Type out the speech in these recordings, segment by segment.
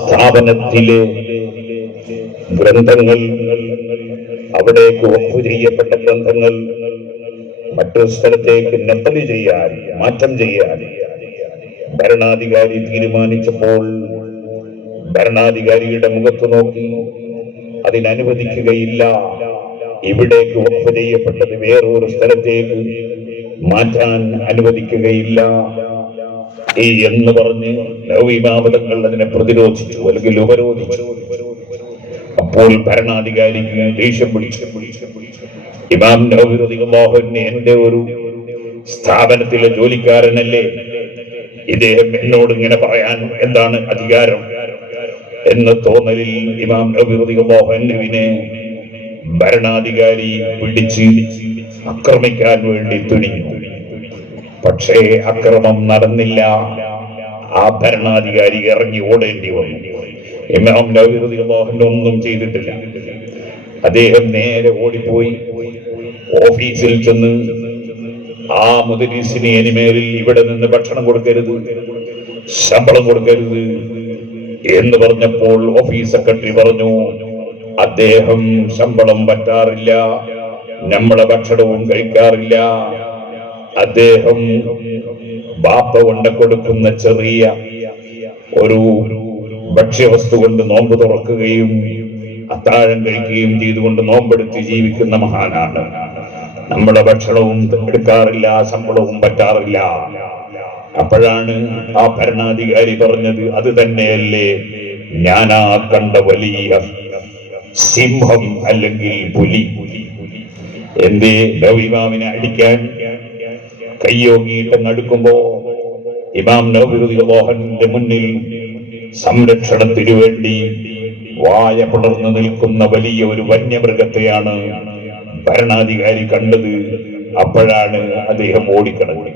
സ്ഥാപനത്തിലെ ഗ്രന്ഥങ്ങൾ, അവിടേക്ക് വഖഫ് ചെയ്യപ്പെട്ട ഗ്രന്ഥങ്ങൾ മറ്റൊരു സ്ഥലത്തേക്ക് നഖല് ചെയ്യാൻ, മാറ്റം ചെയ്യാൻ ഭരണാധികാരി തീരുമാനിച്ചപ്പോൾ ഭരണാധികാരിയുടെ മുഖത്ത് നോക്കി അതിനനുവദിക്കുകയില്ല, ഇവിടേക്ക് വഖഫ് ചെയ്യപ്പെട്ടത് വേറൊരു സ്ഥലത്തേക്ക് മാറ്റാൻ അനുവദിക്കുകയില്ല എന്ന് പറഞ്ഞ് നവീമാവതങ്ങൾ അതിനെ പ്രതിരോധിച്ചു, അല്ലെങ്കിൽ ഉപരോധിച്ചു. അപ്പോൾ ഭരണാധികാരിക്ക് ദേഷ്യം പിടിച്ചു. ഇമാം നവവി റളിയല്ലാഹു അൻഹു എന്റെ ഒരു സ്ഥാപനത്തിലെ ജോലിക്കാരനല്ലേ, ഇദ്ദേഹം എന്നോട് ഇങ്ങനെ പറയാൻ എന്താണ് അധികാരം എന്ന തോന്നലിൽ ഇമാം നവവി റളിയല്ലാഹു അൻഹുവിനെ ഭരണാധികാരി പിടിച്ച് ആക്രമിക്കാൻ വേണ്ടി തുനിഞ്ഞു. പക്ഷേ അക്രമം നടന്നില്ല. ആ ഭരണാധികാരി ഇറങ്ങി ഓടേണ്ടി വന്നു. ഇമാം നവവി റളിയല്ലാഹു അൻഹു ഒന്നും ചെയ്തിട്ടില്ല. അദ്ദേഹം നേരെ ഓടിപ്പോയി ഓഫീസിൽ ചെന്ന് ആ മുദരിസിനെ ഇനിമേലിൽ ഇവിടെ നിന്ന് ഭക്ഷണം കൊടുക്കരുത്, ശമ്പളം കൊടുക്കരുത് എന്ന് പറഞ്ഞപ്പോൾ ഓഫീസ് സെക്രട്ടറി പറഞ്ഞു, അദ്ദേഹം ശമ്പളം പറ്റാറില്ല, നമ്മളെ ഭക്ഷണവും കഴിക്കാറില്ല, അദ്ദേഹം ബാപ്പ കൊണ്ട് കൊടുക്കുന്ന ചെറിയ ഒരു ഭക്ഷ്യവസ്തു കൊണ്ട് നോമ്പ് തുറക്കുകയും അത്താഴം കഴിക്കുകയും ചെയ്തുകൊണ്ട് നോമ്പെടുത്ത് ജീവിക്കുന്ന മഹാനാണ്, നമ്മുടെ ഭക്ഷണവും എടുക്കാറില്ല, ശമ്പളവും പറ്റാറില്ല. അപ്പോഴാണ് ആ ഭരണാധികാരി പറഞ്ഞത്, അത് തന്നെയല്ലേ ഞാനാ കണ്ട വലിയ സിംഹം അല്ലെങ്കിൽ പുലി. എന്തേ ഇമാമിനെ അടിക്കാൻ കയ്യോങ്ങിയിട്ട് അടുക്കുമ്പോ ഇമാം നവവി റളിയല്ലാഹു അൻഹുവിന്റെ മുന്നിൽ സംരക്ഷണത്തിനു വേണ്ടി വായ പിളർന്നു നിൽക്കുന്ന വലിയ ഒരു വന്യമൃഗത്തെയാണ് ഭരണാധികാരി കണ്ടത്. അപ്പോഴാണ് അദ്ദേഹം ഓടിക്കടന്നത്.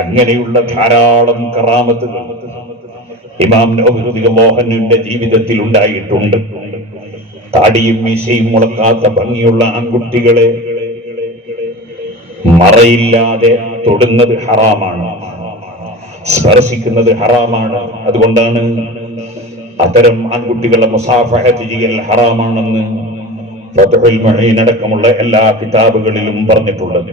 അങ്ങനെയുള്ള ധാരാളം കറാമത്തുകൾ ഇമാം നവവി റളിയല്ലാഹു അൻഹുവിന്റെ ജീവിതത്തിൽ ഉണ്ടായിട്ടുണ്ട്. താടിയും മീശയും മുളക്കാത്ത ഭംഗിയുള്ള ആൺകുട്ടികളെ മറയില്ലാതെ തൊടുന്നത് ഹറാമാണ്, സ്പർശിക്കുന്നത് ഹറാമാണ്. അതുകൊണ്ടാണ് അത്തരം ആൺകുട്ടികളെ മുസാഫഹത്ത് ചെയ്യൽ ഹറാമാണെന്ന് ഫത്ഹുൽ മുഈൻ അടക്കമുള്ള എല്ലാ കിതാബുകളിലും പറഞ്ഞിട്ടുള്ളത്.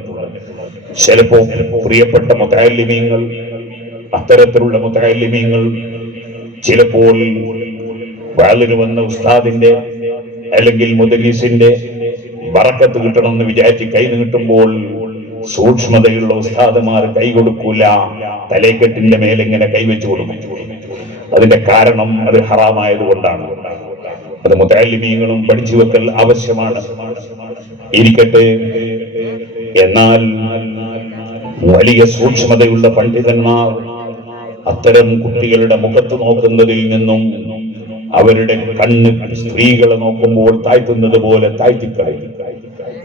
ചിലപ്പോ പ്രിയപ്പെട്ട മുതഅല്ലിമീങ്ങൾ, അത്തരത്തിലുള്ള മുതഅല്ലിമീങ്ങൾ ചിലപ്പോൾ വാളിന് വന്ന ഉസ്താദിന്റെ അല്ലെങ്കിൽ മുദരിസിന്റെ ബറക്കത്ത് കിട്ടണമെന്ന് വിചാരിച്ച് കൈ നീട്ടുമ്പോൾ സൂക്ഷ്മതയുള്ള ഉസ്താദുമാർ കൈ കൊടുക്കൂല, തലേക്കെട്ടിന്റെ മേലെങ്ങനെ കൈവച്ചു കൊടുക്കും. അതിന്റെ കാരണം അത് ഹറാമായത് കൊണ്ടാണ്. അത് മുതഅല്ലിമീങ്ങളും പഠിച്ചു വെക്കൽ ആവശ്യമാണ്. ഇരിക്കട്ടെ, എന്നാൽ വലിയ സൂക്ഷ്മതയുള്ള പണ്ഡിതന്മാർ അത്തരം കുട്ടികളുടെ മുഖത്ത് നോക്കുന്നതിൽ നിന്നും അവരുടെ കണ്ണ് സ്ത്രീകളെ നോക്കുമ്പോൾ താഴ്ത്തുന്നത് പോലെ താഴ്ത്തിക്കളയും.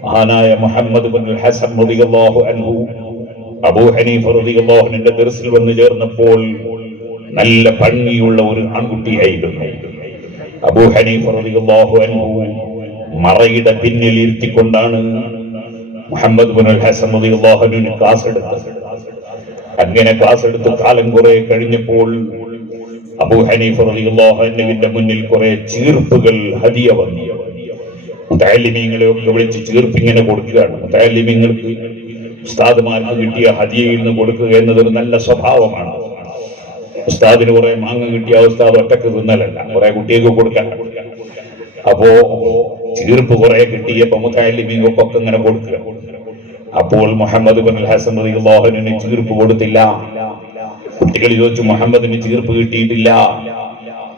മഹാനായ മുഹമ്മദ് ബിൻ ഹസൻ റളിയല്ലാഹു അൻഹു അബൂ ഹനീഫ റളിയല്ലാഹു അൻഹുവിന്റെ ദർസിൽ വന്നു ചേർന്നപ്പോൾ നല്ല ഭംഗിയുള്ള ഒരു ആൺകുട്ടിയായിരുന്നു. അബൂ ഹനീഫ റളിയല്ലാഹു അൻഹു മറയുടെ പിന്നിൽ ഇരുത്തിക്കൊണ്ടാണ് മുഹമ്മദ് ബിൻ ഹസൻ റളിയല്ലാഹു അൻഹുവിന് ക്ലാസ് എടുത്തത്. അങ്ങനെ ക്ലാസ് എടുത്ത് കാലം കുറെ കഴിഞ്ഞപ്പോൾ അബൂ ഹനീഫ റളിയല്ലാഹു അൻഹുവിന്റെ മുന്നിൽ കുറെ ചീർപ്പുകൾ ഹദിയ വന്നു. മുതഅല്ലിമീങ്ങളെ ഒക്കെ വിളിച്ച് ചീർപ്പിങ്ങനെ കൊടുക്കുകയാണ്. മുതഅല്ലിമീങ്ങൾക്ക് ഉസ്താദുമാർക്ക് കിട്ടിയ ഹദിയയിൽ നിന്ന് കൊടുക്കുക എന്നതൊരു നല്ല സ്വഭാവമാണ്. ഉസ്താദിന് കുറെ മാങ്ങ കിട്ടിയ ഉസ്താദ് ഒറ്റക്ക് തിന്നലല്ല, കുറെ കുട്ടികൾക്ക് കൊടുക്കാൻ. അപ്പോ ചീർപ്പ് കുറെ കിട്ടിയപ്പോ മുതഅല്ലിമീങ്ങൾക്കൊക്കെ ഇങ്ങനെ കൊടുക്കുക. അപ്പോൾ മുഹമ്മദ് ബിൻ ഹസൻ റളിയല്ലാഹു അൻഹുവിന് ചീർപ്പ് കൊടുത്തില്ല. കുട്ടികൾ ചോദിച്ചു, മുഹമ്മദിന് ചീർപ്പ് കിട്ടിയിട്ടില്ല.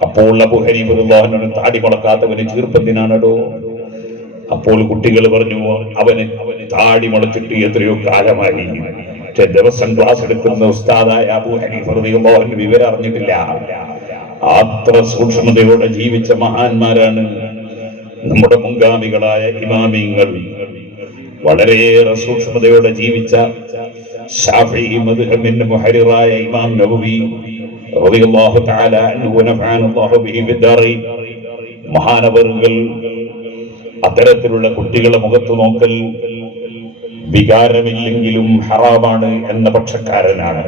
അപ്പോൾ അബൂ ഹനീഫ റളിയല്ലാഹു അൻഹു താടി മുളക്കാത്തവന് ചീർപ്പ് എന്തിനാണോ? അപ്പോൾ കുട്ടികൾ പറഞ്ഞു, അവന് താടി മുളച്ചിട്ട് എത്രയോ കാലമായി, പക്ഷെ ദിവസം ക്ലാസ് എടുക്കുന്ന ഉസ്താദായ അബൂ ഹനീഫ റളിയല്ലാഹു അൻഹു വിവരം അറിഞ്ഞിട്ടില്ല. അത്ര സൂക്ഷ്മതയോടെ ജീവിച്ച മഹാന്മാരാണ് നമ്മുടെ മുൻഗാമികളായ ഇമാമിങ്ങൾ. വളരെയേറെ സൂക്ഷ്മതയോടെ ജീവിച്ച ശാഫിഈ മദ്ഹബിന്റെ മുഹരിറായ ഇമാം നവവി റളിയല്ലാഹു തആല അൻഹു വനഫഅന അല്ലാഹു ബിഹി ഫിദ്ദാറൈൻ മഹാനവറുകൾ അത്തരത്തിലുള്ള കുട്ടികളെ മുഖത്ത് നോക്കൽ വികാരമില്ലെങ്കിലും ഹറാമാണ് എന്ന പക്ഷക്കാരനാണ്.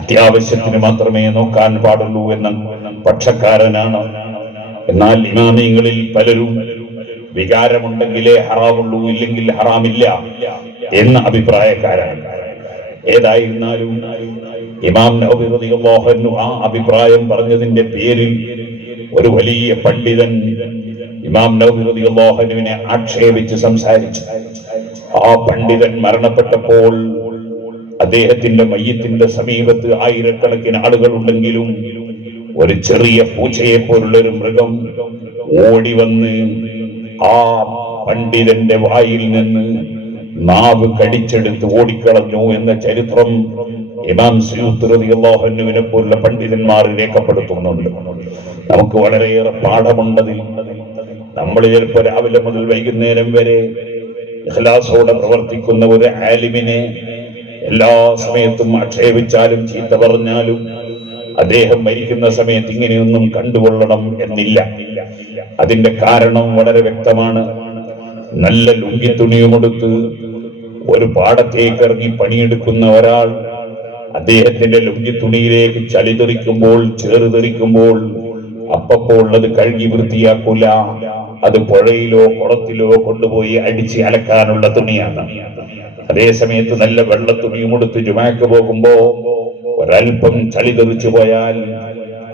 അത്യാവശ്യത്തിന് മാത്രമേ നോക്കാൻ പാടുള്ളൂ എന്ന പക്ഷക്കാരനാണ്. എന്നാൽ ഇമാമിങ്ങളിൽ പലരും വികാരമുണ്ടെങ്കിലേ ഹറാമുള്ളൂ, ഇല്ലെങ്കിൽ ഹറാമില്ല എന്ന അഭിപ്രായക്കാരാണ്. ഏതായിരുന്നാലും ഇമാം നവവി റളിയല്ലാഹു അൻഹു ആ അഭിപ്രായം പറഞ്ഞതിന്റെ പേരിൽ ഒരു വലിയ പണ്ഡിതൻ ഇമാം നവവി റളിയല്ലാഹു അൻഹുവിനെ ആക്ഷേപിച്ച് സംസാരിച്ചു. ആ പണ്ഡിതൻ മരണപ്പെട്ടപ്പോൾ അദ്ദേഹത്തിന്റെ മയ്യത്തിന്റെ സമീപത്ത് ആയിരക്കണക്കിന് ആളുകൾ ഉണ്ടെങ്കിലും ഒരു ചെറിയ പൂച്ചയെ പോലുള്ള ഒരു മൃഗം ഓടി വന്ന് ആ പണ്ഡിതന്റെ വായിൽ നിന്ന് നാവ് കടിച്ചെടുത്ത് ഓടിക്കളഞ്ഞു എന്ന ചരിത്രം ഇമാം സുയൂത്തി റളിയല്ലാഹു അൻഹുവിനെ പോലുള്ള പണ്ഡിതന്മാർ രേഖപ്പെടുത്തുന്നുണ്ട്. നമുക്ക് വളരെയേറെ പാഠമുണ്ടതിൽ. നമ്മൾ ചിലപ്പോൾ രാവിലെ മുതൽ വൈകുന്നേരം വരെ ഇഖ്ലാസോടെ പ്രവർത്തിക്കുന്ന ഒരു ആലിമിനെ എല്ലാ സമയത്തും ആക്ഷേപിച്ചാലും ചീത്ത പറഞ്ഞാലും അദ്ദേഹം മരിക്കുന്ന സമയത്ത് ഇങ്ങനെയൊന്നും കണ്ടുകൊള്ളണം എന്നില്ല. അതിന്റെ കാരണം വളരെ വ്യക്തമാണ്. നല്ല ലുങ്കി തുണിയുമെടുത്ത് ഒരു പാടത്തേക്ക് ഇറങ്ങി പണിയെടുക്കുന്ന ഒരാൾ അദ്ദേഹത്തിന്റെ ലുങ്കി തുണിയിലേക്ക് ചളി തെറിക്കുമ്പോൾ, ചേറ് തെറിക്കുമ്പോൾ അപ്പോൾ അത് കഴുകി വൃത്തിയാക്കൂല. അത് പുഴയിലോ കുളത്തിലോ കൊണ്ടുപോയി അടിച്ച് അലക്കാനുള്ള തുണിയാണ്. അതേ സമയത്ത് നല്ല വെള്ള തുണിയുമെടുത്ത് ജുമാക്ക് പോകുമ്പോ ഒരൽപ്പം ചളി തെറിച്ചു പോയാൽ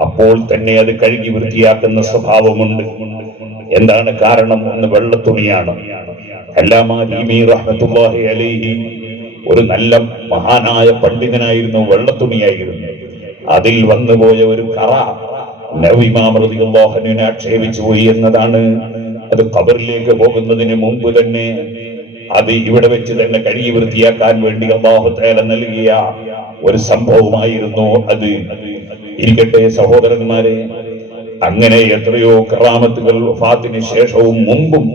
അപ്പോൾ തന്നെ അത് കഴുകി വൃത്തിയാക്കുന്ന സ്വഭാവമുണ്ട്. എന്താണ് കാരണം? ഒന്ന് വെള്ള തുണിയാണ്. അല്ലാമ ദീമി റഹ്മത്തുള്ളാഹി അലൈഹി ഒരു നല്ല മഹാനായ പണ്ഡിതനായിരുന്നു, വെള്ളത്തുണിയായിരുന്നു. അതിൽ വന്നുപോയ ഒരു കറ നവവി ഇമാം റളിയല്ലാഹു അൻഹുവിനെ ആക്ഷേപിച്ചു പോയി എന്നതാണ്. അത് ഖബറിലേക്ക് പോകുന്നതിന് മുമ്പ് തന്നെ അത് ഇവിടെ വെച്ച് തന്നെ കഴുകി വൃത്തിയാക്കാൻ വേണ്ടി അല്ലാഹു തആല നൽകിയ ഒരു സംഭവമായിരുന്നു അത്. ഇരിക്കട്ടെ സഹോദരന്മാരെ, അങ്ങനെ എത്രയോ കറാമത്തുകൾ വഫാത്തിന് ശേഷവും മുമ്പും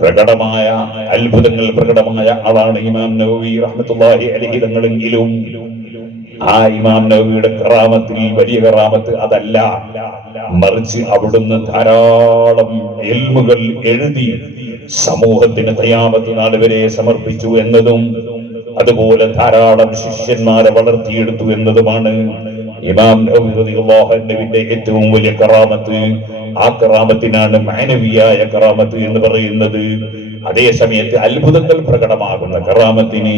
പ്രകടമായ അത്ഭുതങ്ങൾ പ്രകടമായ ആളാണ് ഇമാം നവവി റഹ്മത്തുള്ളാഹി അലൈഹി തങ്ങളെങ്കിലും ആ ഇമാം നവവിയുടെ കറാമത്തിൽ വലിയ കറാമത്ത് അതല്ല, മറിച്ച് അവിടുന്ന് ധാരാളം ഇൽമുകൾ എഴുതി സമൂഹത്തിന് ഖിയാമത്ത് നാൾ വരെ സമർപ്പിച്ചു എന്നതും അതുപോലെ ധാരാളം ശിഷ്യന്മാരെ വളർത്തിയെടുത്തു എന്നതുമാണ് ഇമാം നവവി റളിയല്ലാഹു അൻഹുവിന്റെ ഏറ്റവും വലിയ കറാമത്ത്. ആ കറാമത്തിനാണ് മാനവിയായ കറാമത്ത് എന്ന് പറയുന്നത്. അതേ സമയത്ത് അത്ഭുതങ്ങൾ പ്രകടമാകുന്ന കറാമത്തിന്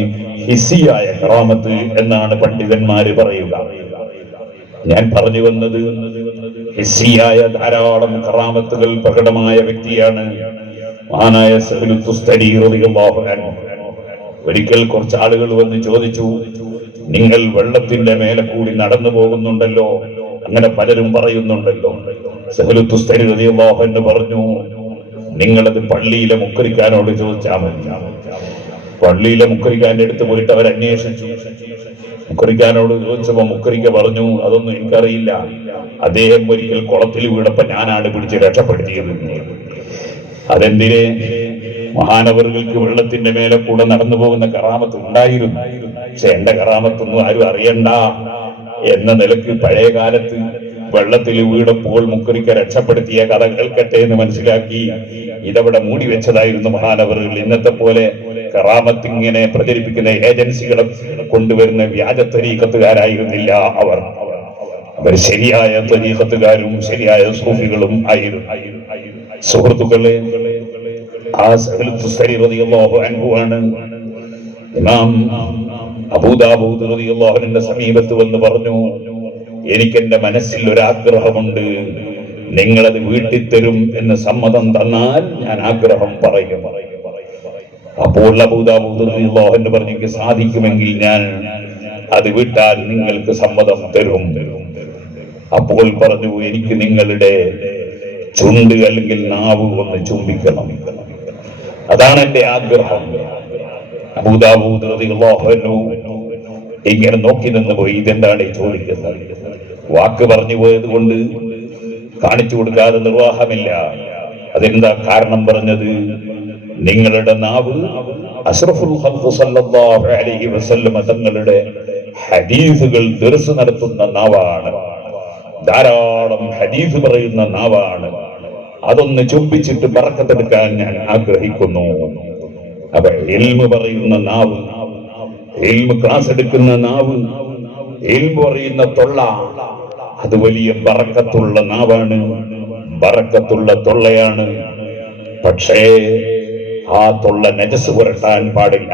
ഹിസ്സിയായ കറാമത്ത് എന്നാണ് പണ്ഡിതന്മാര് പറയുക. ഞാൻ പറഞ്ഞു വന്നത് ഹിസ്സിയായ ധാരാളം കറാമത്തുകൾ പ്രകടമായ വ്യക്തിയാണ് മഹാനായ സഹ്ലു തുസ്തരി റളിയല്ലാഹു അൻഹു. ഒരിക്കൽ കുറച്ച് ആളുകൾ വന്ന് ചോദിച്ചു, നിങ്ങൾ വെള്ളത്തിന്റെ മേലെ കൂടി നടന്നു പോകുന്നുണ്ടല്ലോ, അങ്ങനെ പലരും പറയുന്നുണ്ടല്ലോ. സഹ്ലു തുസ്തരി റളിയല്ലാഹു അൻഹു പറഞ്ഞു, നിങ്ങളത് പള്ളിയിലെ മുക്കരിക്കാനോട് ചോദിച്ചാൽ മതി. പള്ളിയിലെ മുക്കരിക്കാന്റെ അടുത്ത് പോയിട്ട് അവർ അന്വേഷിച്ചു. മുക്കരിക്കാനോട് ചോദിച്ചപ്പോ മുക്കരിക്ക പറഞ്ഞു, അതൊന്നും എനിക്കറിയില്ല, അദ്ദേഹം ഒരിക്കൽ കുളത്തിൽ വീണപ്പോ ഞാനാണ് പിടിച്ച് രക്ഷപ്പെടുത്തിയത്. അതെന്തിനെ? മഹാനവറുകൾക്ക് വെള്ളത്തിന്റെ മേലെ കൂടെ നടന്നു പോകുന്ന കറാമത്ത് ഉണ്ടായിരുന്നു. പക്ഷെ എന്റെ കറാമത്തൊന്നും ആരും അറിയണ്ട എന്ന നിലക്ക് പഴയ കാലത്ത് വെള്ളത്തിൽ വീണപ്പോൾ മുക്കരിക്ക രക്ഷപ്പെടുത്തിയ കഥ കേൾക്കട്ടെ എന്ന് മനസ്സിലാക്കി ഇതവിടെ മൂടി വെച്ചതായിരുന്നു മഹാനവറുകൾ. ഇന്നത്തെ പോലെ കറാമത്ത് ഇങ്ങനെ പ്രചരിപ്പിക്കുന്ന ഏജൻസികളെ കൊണ്ടുവരുന്ന വ്യാജ തരീഖത്തുകാരായിരുന്നില്ല അവർ. അവർ ശരിയായ തരീഖത്തുകാരും ശരിയായ സൂഫികളും ആയിരുന്നു. സുഹൃത്തുക്കളെ, ആ സഹ്ലു തുസ്തരി റളിയല്ലാഹു അൻഹു ആണ് ഇമാം അബൂ ദാവൂദ് റളിയല്ലാഹു അൻഹുവിന്റെ സമീപത്ത് വന്ന് പറഞ്ഞു, എനിക്ക് എന്റെ മനസ്സിൽ ഒരാഗ്രഹമുണ്ട്, നിങ്ങളത് വീട്ടിൽ തരും എന്ന് സമ്മതം തന്നാൽ ഞാൻ ആഗ്രഹം പറയും. അപ്പോൾ അബൂ ദാവൂദ് റളിയല്ലാഹു അൻഹു പറഞ്ഞു, എനിക്ക് സാധിക്കുമെങ്കിൽ ഞാൻ അത് വിട്ടാൽ നിങ്ങൾക്ക് സമ്മതം തരും. അപ്പോൾ പറഞ്ഞു, എനിക്ക് നിങ്ങളുടെ ചുണ്ട് അല്ലെങ്കിൽ നാവ് ഒന്ന് ചുംബിക്കണം, അതാണ് എന്റെ ആഗ്രഹം. അബൂ ദാവൂദ് റളിയല്ലാഹു അൻഹു ഇങ്ങനെ നോക്കി നിന്ന് പോയി. ഇതെന്താണ് ഈ ചോദിക്കുന്നത്? വാക്ക് പറഞ്ഞു പോയത് കൊണ്ട് കാണിച്ചു കൊടുക്കാതെ നിർവാഹമില്ല. അതെന്താ കാരണം പറഞ്ഞത്? നിങ്ങളുടെ നാവ് അഷ്റഫുൽ ഖൽഖ് സല്ലല്ലാഹു അലൈഹി വസല്ലം തങ്ങളുടെ ഹദീസുകൾ ദർസ് നടത്തുന്ന നാവാണ്, ധാരാളം ഹദീസ് പറയുന്ന നാവാണ്. അതൊന്ന് ചുംബിച്ചിട്ട് ബറക്കത്തെടുക്കാൻ ഞാൻ ആഗ്രഹിക്കുന്നു. അപ്പൊ ഇൽമു പറയുന്ന നാവ്, ഇൽമു ക്ലാസ് എടുക്കുന്ന നാവ്, ഇൽമു പറയുന്ന തൊള്ള അത് വലിയ ബറക്കത്തുള്ള നാവാണ്, ബറക്കത്തുള്ള തൊള്ളയാണ്. പക്ഷേ ആ തൊള്ള നജസ് പുരട്ടാൻ പാടില്ല,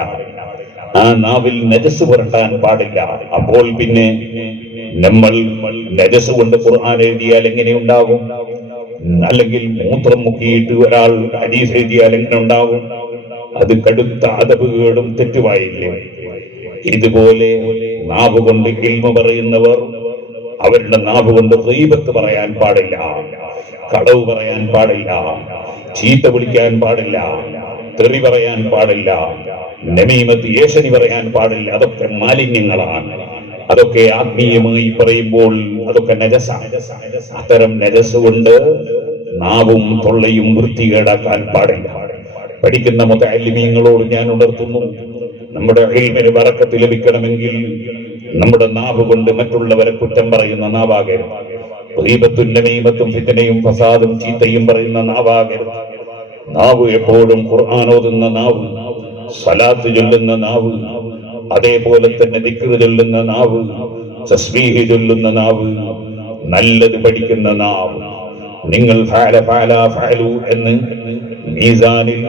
ആ നാവിൽ നജസ് പുരട്ടാൻ പാടില്ല. അപ്പോൾ പിന്നെ നമ്മൾ നജസ് കൊണ്ട് ഖുർആൻ എഴുതിയാൽ എങ്ങനെ ഉണ്ടാകും? അല്ലെങ്കിൽ മൂത്രം മുക്കിയിട്ട് ഒരാൾ ഹദീസ് എഴുതിയാൽ എങ്ങനെ ഉണ്ടാകും? അത് കടുത്ത അദബുകേടും തെറ്റുമായില്ലേ? ഇതുപോലെ നാവ് കൊണ്ട് ഇൽമു പറയുന്നവർ അവരുടെ നാവ് കൊണ്ട് ഗീബത്ത് പറയാൻ പാടില്ല, കളവ് പറയാൻ പാടില്ല, ചീത്ത വിളിക്കാൻ പാടില്ല, തെറി പറയാൻ പാടില്ല, നമീമത്ത് ഏഷണി പറയാൻ പാടില്ല. അതൊക്കെ മാലിന്യങ്ങളാണ്. അതൊക്കെ ആത്മീയമായി പറയുമ്പോൾ അതൊക്കെ നജസാണ്. അത്തരം നജസ് കൊണ്ട് നാവും തൊള്ളയും വൃത്തികേടാക്കാൻ പാടില്ല. പഠിക്കുന്ന മുതഅല്ലിമീങ്ങളോട് ഞാൻ ഉണർത്തുന്നു, നമ്മുടെ ഇൽമിന് ബറക്കത്ത് ലഭിക്കണമെങ്കിൽ നമ്മുടെ നാവ് കൊണ്ട് മറ്റുള്ളവരെ കുറ്റം പറയുന്ന നാവാകരുത്. ഗീബത്തും നമീമത്തും ഫിത്നയും ഫസാദും ചീത്തയും പറയുന്ന നാവാകരുത്. നാവ് എപ്പോഴും ഖുർആൻ ഓതുന്ന നാവ്, സ്വലാത്ത് ചൊല്ലുന്ന നാവ്, അതേപോലെ തന്നെ ദിക്റ് ചൊല്ലുന്ന നാവ്, തസ്ബീഹ് ചൊല്ലുന്ന നാവ്, നല്ലത് പഠിക്കുന്ന നാവ്. നിങ്ങൾ ഫഅല ഫഅല ഫഅലു എന്ന് മീസാനിൽ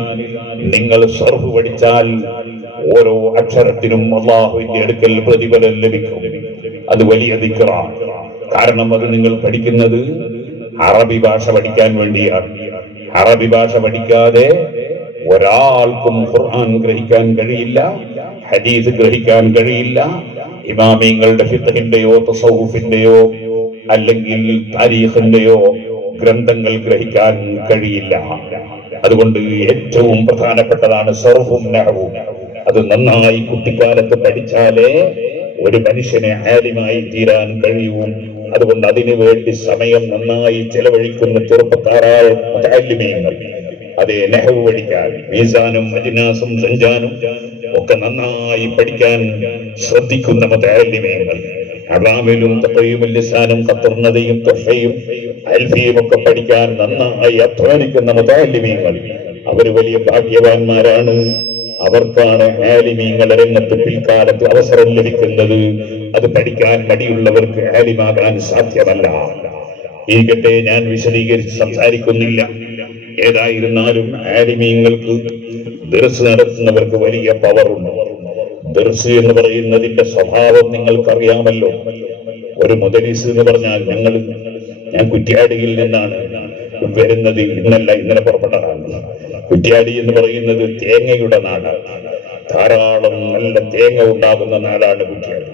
നിങ്ങൾ സർഫ് പഠിച്ചാൽ ഓരോ അക്ഷരത്തിനും അല്ലാഹുവിന്റെ അടുക്കൽ പ്രതിഫലം ലഭിക്കും. അത് വലിയ ദിക്റാണ്. കാരണം അത് നിങ്ങൾ പഠിക്കുന്നത് അറബി ഭാഷ പഠിക്കാൻ വേണ്ടിയാണ്. അറബി ഭാഷ പഠിക്കാതെ ഒരാൾക്കും ഖുർആൻ ഗ്രഹിക്കാൻ കഴിയില്ല, ഹദീസ് ഗ്രഹിക്കാൻ കഴിയില്ല. ഇമാമിങ്ങളുടെ ഫിഖ്ഹിന്റെയോ തസവ്വുഫിന്റെയോ അല്ലെങ്കിൽ താരീഖിന്റെയോ ഗ്രന്ഥങ്ങൾ ഗ്രഹിക്കാൻ കഴിയില്ല. അതുകൊണ്ട് ഏറ്റവും പ്രധാനപ്പെട്ടതാണ് സർഫും നഹ്വും. അത് നന്നായി കുട്ടിക്കാലത്ത് പഠിച്ചാലേ ഒരു മനുഷ്യനെ ആലിമായി തീരാൻ കഴിയൂ. അതുകൊണ്ട് അതിനു വേണ്ടി സമയം നന്നായി ചെലവഴിക്കുന്ന ചെറുപ്പക്കാരായ മുതഅല്ലിമീങ്ങൾ, അതേ നഹ്വ് പഠിക്കാൻ, മീസാനും അജ്നാസും സഞ്ചാനും ഒക്കെ നന്നായി പഠിക്കാൻ ശ്രദ്ധിക്കുന്ന മുതഅല്ലിമീങ്ങൾ, അറാമിലും തഖ്വീമുൽ ലിസാനും ഖത്ർനദയും തഫ്ഹയും അൽഫിയും ഒക്കെ പഠിക്കാൻ നന്നായി അധ്വാനിക്കുന്ന മുതഅല്ലിമീങ്ങൾ അവർ വലിയ ഭാഗ്യവാന്മാരാണ്. അവർക്കാണ് ആലിമീങ്ങളെ രംഗത്ത് പിൽക്കാലത്ത് അവസരം ലഭിക്കുന്നത്. അത് പഠിക്കാൻ മടിയുള്ളവർക്ക് ആലിമാകാൻ സാധ്യമല്ല. ഇരിക്കട്ടെ, ഞാൻ വിശദീകരിച്ച് സംസാരിക്കുന്നില്ല. ഏതായിരുന്നാലും ആലിമീങ്ങൾക്ക് ദർസ് നടത്തുന്നവർക്ക് വലിയ പവറുണ്ട്. ദർസ് എന്ന് പറയുന്നതിന്റെ സ്വഭാവം നിങ്ങൾക്കറിയാമല്ലോ. ഒരു മുദരിസ് എന്ന് പറഞ്ഞാൽ ഞാൻ കുറ്റ്യാടിയിൽ നിന്നാണ് വരുന്നത്. ഇന്നലെ പുറപ്പെട്ടതാണ്. കുറ്റ്യാടി എന്ന് പറയുന്നത് തേങ്ങയുടെ നാടാണ്. ധാരാളം നല്ല തേങ്ങ ഉണ്ടാകുന്ന നാടാണ് കുറ്റ്യാടി.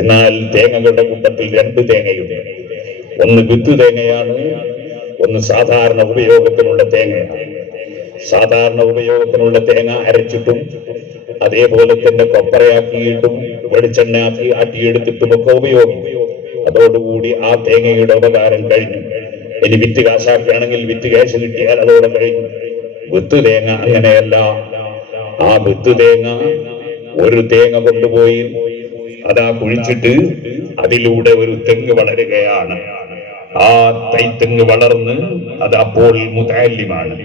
എന്നാൽ തേങ്ങകളുടെ കൂട്ടത്തിൽ രണ്ട് തേങ്ങയുണ്ട്. ഒന്ന് വിത്ത് തേങ്ങയാണ്, ഒന്ന് സാധാരണ ഉപയോഗത്തിനുള്ള തേങ്ങയാണ്. സാധാരണ ഉപയോഗത്തിനുള്ള തേങ്ങ അരച്ചിട്ടും അതേപോലെ തന്നെ കൊപ്പറയാക്കിയിട്ടും വെളിച്ചെണ്ണയാക്കി ആട്ടിയെടുത്തിട്ടും ഒക്കെ ഉപയോഗിക്കും. അതോടുകൂടി ആ തേങ്ങയുടെ ഉപകാരം കഴിഞ്ഞു. ഇനി വിത്ത് കാശാക്കുകയാണെങ്കിൽ വിത്ത് കാശ് കിട്ടിയാൽ അതോടെ കഴിഞ്ഞു. വിത്ത് തേങ്ങ അങ്ങനെയല്ല. ആ വിത്ത് തേങ്ങ ഒരു തേങ്ങ കൊണ്ടുപോയി അതാ കുഴിച്ചിട്ട് അതിലൂടെ ഒരു തെങ്ങ് വളരുകയാണ്. ആ തൈത്തെങ്ങ് വളർന്ന് അത് അപ്പോൾ മുതഅല്ലിമാണ്.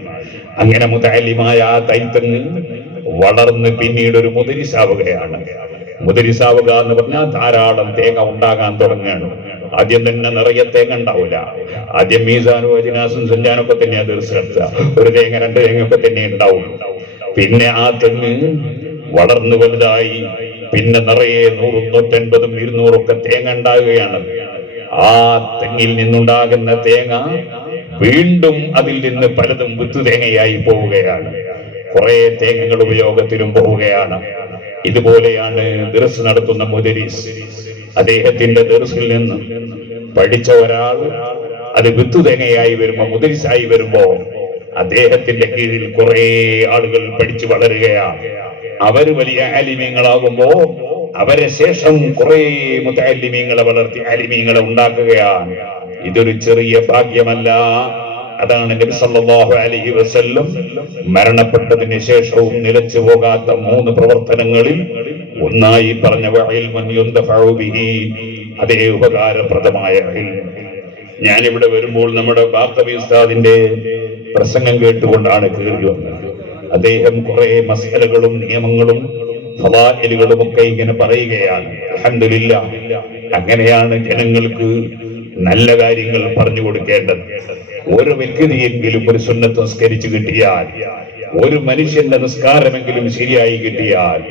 അങ്ങനെ മുതഅല്ലിമായ ആ തൈത്തെങ്ങ് വളർന്ന് പിന്നീട് ഒരു മുദരിസാവുകയാണ്. മുദരിസാവുക എന്ന് പറഞ്ഞാൽ ധാരാളം തേങ്ങ ഉണ്ടാകാൻ തുടങ്ങുകയാണ്. ആദ്യം തന്നെ നിറയെ തേങ്ങ ഉണ്ടാവില്ല. ആദ്യം മീസാനും അജ്നാസും സഞ്ചാനും ഒക്കെ തന്നെയാ തീർച്ചയായിട്ടുക. ഒരു തേങ്ങ രണ്ട് തേങ്ങ ഒക്കെ തന്നെ ഉണ്ടാവും. പിന്നെ ആ തെങ്ങ് വളർന്നു വലുതായി പിന്നെ നിറയെ 100, 150, 200 ഒക്കെ തേങ്ങ ഉണ്ടാകുകയാണ്. ആ തെങ്ങിൽ നിന്നുണ്ടാകുന്ന തേങ്ങ വീണ്ടും അതിൽ നിന്ന് പലതും വിത്ത് തേങ്ങയായി പോവുകയാണ്. കുറെ തേങ്ങകൾ ഉപയോഗത്തിലും പോവുകയാണ്. ഇതുപോലെയാണ് ദർസ് നടത്തുന്ന മുദരിസ്. അദ്ദേഹത്തിന്റെ ദർസിൽ നിന്ന് പഠിച്ച ഒരാൾ അത് വിത്ത് തേങ്ങയായി വരുമ്പോ, മുദരിസായി വരുമ്പോ അദ്ദേഹത്തിന്റെ കീഴിൽ കുറെ ആളുകൾ പഠിച്ചു വളരുകയാണ്. അവര് വലിയ ആലിമീങ്ങളാകുമ്പോ അവരെ ശേഷം കുറെ മുതഅല്ലിമീങ്ങളെ വളർത്തി ആലിമീങ്ങളെ ഉണ്ടാക്കുകയാണ്. ഇതൊരു ചെറിയ ഭാഗ്യമല്ല. അതാണ് നബി സല്ലല്ലാഹു അലൈഹി വസല്ലം മരണപ്പെട്ടതിന് ശേഷവും നിലച്ചു പോകാത്ത 3 പ്രവർത്തനങ്ങളിൽ ഒന്നായി പറഞ്ഞ വഇൽമുൻ യുന്തഫഉ ബിഹി, അതേ ഉപകാരപ്രദമായ ഇൽമ്. ഞാനിവിടെ വരുമ്പോൾ നമ്മുടെ ബാഖവി ഉസ്താദിന്റെ പ്രസംഗം കേട്ടുകൊണ്ടാണ് കയറി വന്നത്. അദ്ദേഹം കുറെ മസ്അലകളും നിയമങ്ങളും ഫളാഇലുകളും ഒക്കെ ഇങ്ങനെ പറയുകയാണ്. അൽഹംദുലില്ലാഹ് അങ്ങനെയാണ് ജനങ്ങൾക്ക് നല്ല കാര്യങ്ങൾ പറഞ്ഞു കൊടുക്കേണ്ടത്. ഒരു വ്യക്തിയെങ്കിലും ഒരു സുന്നത്ത് നിസ്കരിച്ചു കിട്ടിയാൽ, ഒരു മനുഷ്യന്റെ നിസ്കാരമെങ്കിലും ശരിയായി കിട്ടിയാൽ,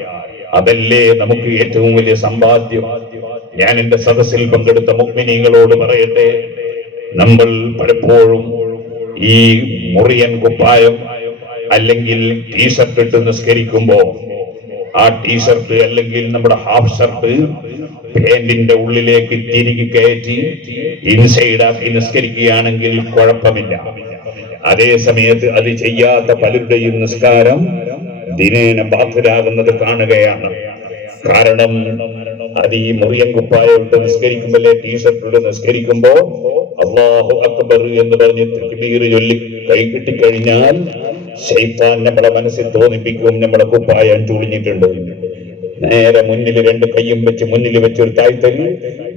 അതല്ലേ നമുക്ക് ഏറ്റവും വലിയ സമ്പാദ്യം. ഞാൻ എന്റെ സദസ്സിൽ പങ്കെടുത്ത മുഅ്മിനീങ്ങളോട് പറയട്ടെ, നമ്മൾ പലപ്പോഴും ഈ മുറിയൻ കുപ്പായം അല്ലെങ്കിൽ ടീഷർട്ട് ഇട്ട് നിസ്കരിക്കുമ്പോ ആ ടീഷർട്ട് അല്ലെങ്കിൽ നമ്മുടെ ഹാഫ് ഷർട്ട് പാന്റിന്റെ ഉള്ളിലേക്ക് തിരികെ കയറ്റി ഇൻസൈഡ് ആക്കി നിസ്കരിക്കുകയാണെങ്കിൽ കുഴപ്പമില്ല. അതേ സമയത്ത് അത് ചെയ്യാത്ത പലരുടെയും നിസ്കാരം ദിനേന ബാത്തിലാകുന്നത് കാണുകയാണ്. കാരണം അത് ഈ മുറിയൻ കുപ്പായം ഇട്ട് നിസ്കരിക്കുമ്പോഴേ ടീഷർട്ട് ഇട്ട് നിസ്കരിക്കുമ്പോ അല്ലാഹു അക്ബർ എന്ന് പറഞ്ഞ് തക്ബീർ ചൊല്ലി കൈ കിട്ടിക്കഴിഞ്ഞാൽ ശൈത്താൻ നമ്മളെ മനസ്സിൽ തോന്നിപ്പിക്കും നമ്മളെ കുപ്പായം ചുളിഞ്ഞിട്ടുണ്ട്. നേരെ മുന്നിൽ രണ്ട് കൈയും വെച്ച് മുന്നിൽ വെച്ച് ഒരു താഴ്ത്തല്,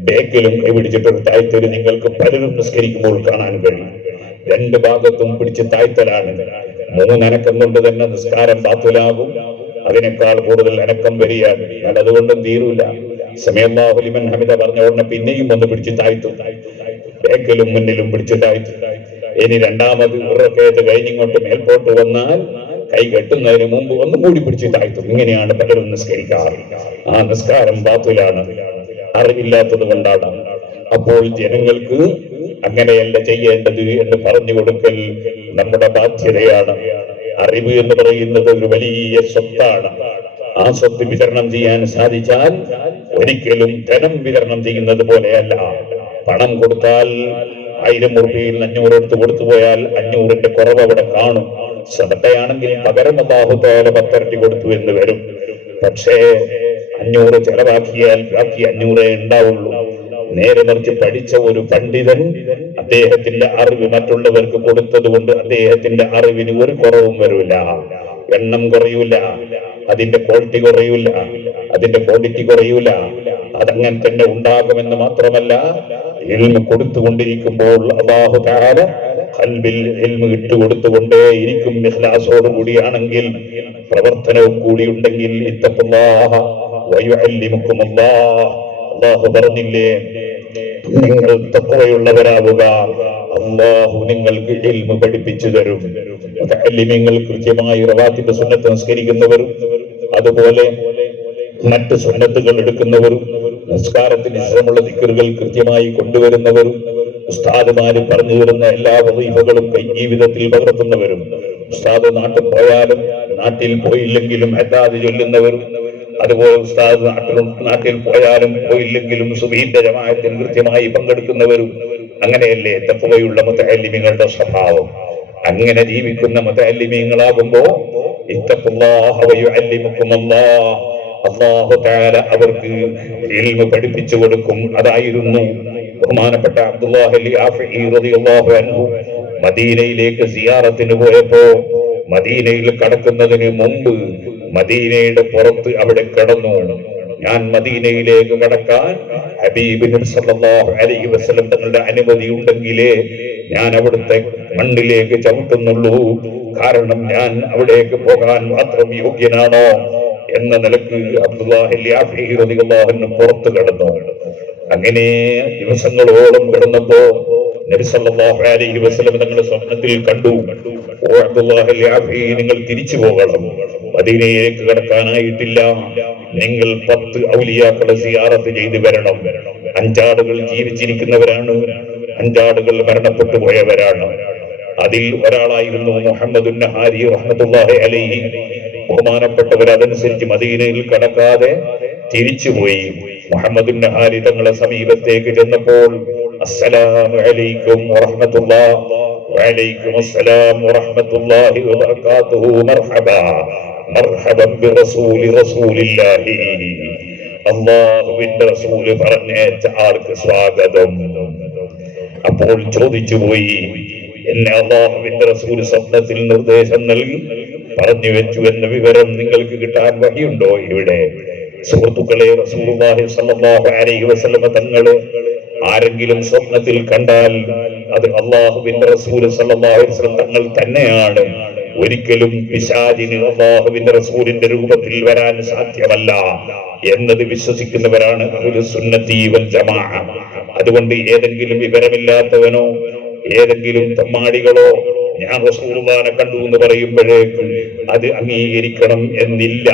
ബേക്കിലും കൈ പിടിച്ചിട്ടൊരു താഴ്ത്തല് നിങ്ങൾക്ക് പലരും നിസ്കരിക്കുമ്പോൾ കാണാൻ കഴിയും. രണ്ട് ഭാഗത്തും പിടിച്ച് താഴ്ത്തലാണ്. മൂന്നനക്കം കൊണ്ട് തന്നെ നിസ്കാരം ബാത്തുലാകും. അതിനേക്കാൾ കൂടുതൽ അനക്കം വരികയാണ്. എന്നാൽ അതുകൊണ്ടും തീരൂല. സമയല്ലാഹു ലിമൻ ഹമിദ പറഞ്ഞ ഉടനെ പിന്നെയും ഒന്ന് പിടിച്ച് താഴ്ത്തും, ബേക്കിലും മുന്നിലും പിടിച്ച് താഴ്ത്തും. ഇനി രണ്ടാമത് ഉറക്കയത്ത് കഴിഞ്ഞിങ്ങോട്ട് മേൽപോട്ട് വന്നാൽ കൈ കെട്ടുന്നതിന് മുമ്പ് ഒന്നും കൂടി പിടിച്ച് താഴ്ത്തും. ഇങ്ങനെയാണ് പലരും നിസ്കരിക്കാറ്. ആ നിസ്കാരം ബാത്തുലാണ്, അറിവില്ലാത്തത് കൊണ്ടാണ്. അപ്പോൾ ജനങ്ങൾക്ക് അങ്ങനെയല്ല ചെയ്യേണ്ടത് എന്ന് പറഞ്ഞു കൊടുക്കൽ നമ്മുടെ ബാധ്യതയാണ്. അറിവ് എന്ന് പറയുന്നത് ഒരു വലിയ സ്വത്താണ്. ആ സ്വത്ത് വിതരണം ചെയ്യാൻ സാധിച്ചാൽ ഒരിക്കലും ധനം വിതരണം ചെയ്യുന്നത് പോലെയല്ല. പണം കൊടുത്താൽ 1000 ഉറുപ്പികയിൽ 500 എടുത്ത് കൊടുത്തു പോയാൽ 500ന്റെ കുറവ് അവിടെ കാണും. സദഖയാണെങ്കിൽ പകരം അല്ലാഹു തആല 10 ഇരട്ടി കൊടുത്തു എന്ന് വരും. പക്ഷേ 500 ചെലവാക്കിയാൽ ബാക്കി 500 ഉണ്ടാവുള്ളൂ. നേരെ മറിച്ച് പഠിച്ച ഒരു പണ്ഡിതൻ അദ്ദേഹത്തിന്റെ അറിവ് മറ്റുള്ളവർക്ക് കൊടുത്തത് കൊണ്ട് അദ്ദേഹത്തിന്റെ അറിവിന് ഒരു കുറവും വരില്ല. എണ്ണം കുറയൂല, അതിന്റെ ക്വാളിറ്റി കുറയൂല, അതിന്റെ ക്വാണ്ടിറ്റി കുറയൂല. അതങ്ങനെ തന്നെ ഉണ്ടാകുമെന്ന് മാത്രമല്ല, ഇൽമ കൊടുത്തുകൊണ്ടിരിക്കുമ്പോൾ അല്ലാഹു തആല ഖൽബിൽ ഇൽമ ഇട്ടുകൊടുത്തുകൊണ്ടേ ഇരിക്കും. ഇഖ്ലാസോട് കൂടിയാണെങ്കിൽ, പ്രവർത്തനവും കൂടി ഉണ്ടെങ്കിൽ ഇത്തഖുല്ലാഹ വയുഅല്ലിമുക്കുമുല്ലാഹ്. അല്ലാഹു പറഞ്ഞില്ലേ, നിങ്ങൾ തഖ്വയുള്ളവരാവുക, അല്ലാഹു നിങ്ങൾക്ക് ഇൽമ പഠിപ്പിച്ചു തരും. മുതഅല്ലിമീങ്ങൾ കൃത്യമായി റവാത്തിബ് സുന്നത്ത് നിസ്കരിക്കുന്നവരും അതുപോലെ മറ്റ് സുന്നത്തുകൾ എടുക്കുന്നവരും നിസ്കാരത്തിന് ഇഷ്ടമുള്ള ദിക്റുകൾ കൃത്യമായി കൊണ്ടുവരുന്നവരും ഉസ്താദുമാര് പറഞ്ഞു തരുന്ന എല്ലാ വദീഫകളും ജീവിതത്തിൽ പകർത്തുന്നവരും ഉസ്താദ് നാട്ടിൽ പോയാലും നാട്ടിൽ പോയില്ലെങ്കിലും ഹദാദ് ചൊല്ലുന്നവരും അതുപോലെ ഉസ്താദ് നാട്ടിൽ പോയാലും പോയില്ലെങ്കിലും സുബഹിന്റെ ജമാഅത്തിൽ കൃത്യമായി പങ്കെടുക്കുന്നവരും അങ്ങനെയല്ലേ തഖ്വയുള്ള മുതഅല്ലിമീങ്ങളുടെ സ്വഭാവം. അങ്ങനെ ജീവിക്കുന്ന മുതഅല്ലിമീങ്ങളാകുമ്പോ ഇത്തഖുല്ലാഹ വയുഅല്ലിമുക്കുമുല്ലാഹ്, അല്ലാഹു തആല അവർക്ക് ഇൽമ പഠിപ്പിച്ചു കൊടുക്കും. അതായിരുന്നു ബഹുമാനപ്പെട്ട അബ്ദുല്ലാഹി അൽ-യാഫിഈ റളിയല്ലാഹു അൻഹു മദീനയിലേക്ക് സിയാറത്തിന് പോയപ്പോ മദീനയിൽ കടക്കുന്നതിന് മുമ്പ് മദീനയുടെ പുറത്ത് അവിടെ കിടന്നു. ഞാൻ മദീനയിലേക്ക് കടക്കാൻ ഹബീബ് നബി സല്ലല്ലാഹു അലൈഹി വസല്ലം തങ്ങളുടെ അനുമതി ഉണ്ടെങ്കിലേ ഞാൻ അവിടുത്തെ മണ്ണിലേക്ക് ചവിട്ടുന്നുള്ളൂ. കാരണം ഞാൻ അവിടേക്ക് പോകാൻ മാത്രം യോഗ്യനാണോ എന്ന നിലക്ക് അബ്ദുല്ലാഹി അൽ-യാഫിഈ റളിയല്ലാഹു അൻഹു പുറത്ത് കിടന്നു. അങ്ങനെ ദിവസങ്ങളോളം കിടന്നപ്പോ നബി സല്ലല്ലാഹു അലൈഹി വസല്ലം തങ്ങളുടെ സ്വപ്നത്തിൽ കണ്ടു, ഓ അബ്ദുല്ലാഹി അൽ-യാഫിഈ, നിങ്ങൾ തിരിച്ചു പോകണം, മദീനയിലേക്ക് കടക്കാനായിട്ടില്ല. നിങ്ങൾ 10 ഔലിയാക്കളെ സിയാറത്ത് ചെയ്തു വരണം. 5 ആളുകൾ ജീവിച്ചിരിക്കുന്നവരാണ്, 5 ആളുകൾ മരണപ്പെട്ടു പോയവരാണ്. അതിൽ ഒരാളായിരുന്നു മുഹമ്മദുൻ നഹാരി റഹ്മത്തുള്ളാഹി അലൈഹി. ബഹുമാനപ്പെട്ടവർ അതനുസരിച്ച് മദീനയിൽ കടക്കാതെ തിരിച്ചുപോയി. മുഹമ്മദുൻ നഹാരി തങ്ങളെ സമീപത്തേക്ക് ചെന്നപ്പോൾ അസ്സലാമു അലൈക്കും വറഹ്മത്തുള്ളാഹി വഅലൈക്കും അസ്സലാം വറഹ്മത്തുള്ളാഹി വബറകാതുഹു മർഹബാ മർഹബൻ ബിറസൂലി റസൂലില്ലാഹി, അല്ലാഹുവിന്റെ റസൂല് പറഞ്ഞേച്ച ആൾക്ക് സ്വാഗതം. അപ്പോൾ ചോദിച്ചു പോയി, എന്നെ അല്ലാഹുവിന്റെ റസൂല് സ്വപ്നത്തിൽ നിർദ്ദേശം നൽകി പറഞ്ഞു വെച്ചു എന്ന വിവരം നിങ്ങൾക്ക് കിട്ടാൻ വഴിയുണ്ടോ? ഇവിടെ സുഹൃത്തുക്കളെ, റസൂലുള്ളാഹി സ്വല്ലല്ലാഹു അലൈഹി വസല്ലം തങ്ങളെ ആരെങ്കിലും സ്വപ്നത്തിൽ കണ്ടാൽ അത് അല്ലാഹുവിന്റെ റസൂൽ സ്വല്ലല്ലാഹു അലൈഹി വസല്ലം തങ്ങൾ തന്നെയാണ്. ഒരിക്കലും പിശാചിന് അല്ലാഹുവിന്റെ റസൂലിന്റെ രൂപത്തിൽ വരാൻ സാധ്യമല്ല എന്നത് വിശ്വസിക്കുന്നവരാണ് അഹ്ലുസ് സുന്നത്തി വൽ ജമാഅ. അതുകൊണ്ട് ഏതെങ്കിലും വിവരമില്ലാത്തവനോ ഏതെങ്കിലും തമ്മാടികളോ ഞാൻ റസൂലുള്ളാഹിനെ കണ്ടു എന്ന് പറയുമ്പോഴേക്ക് അത് അംഗീകരിക്കണം എന്നില്ല.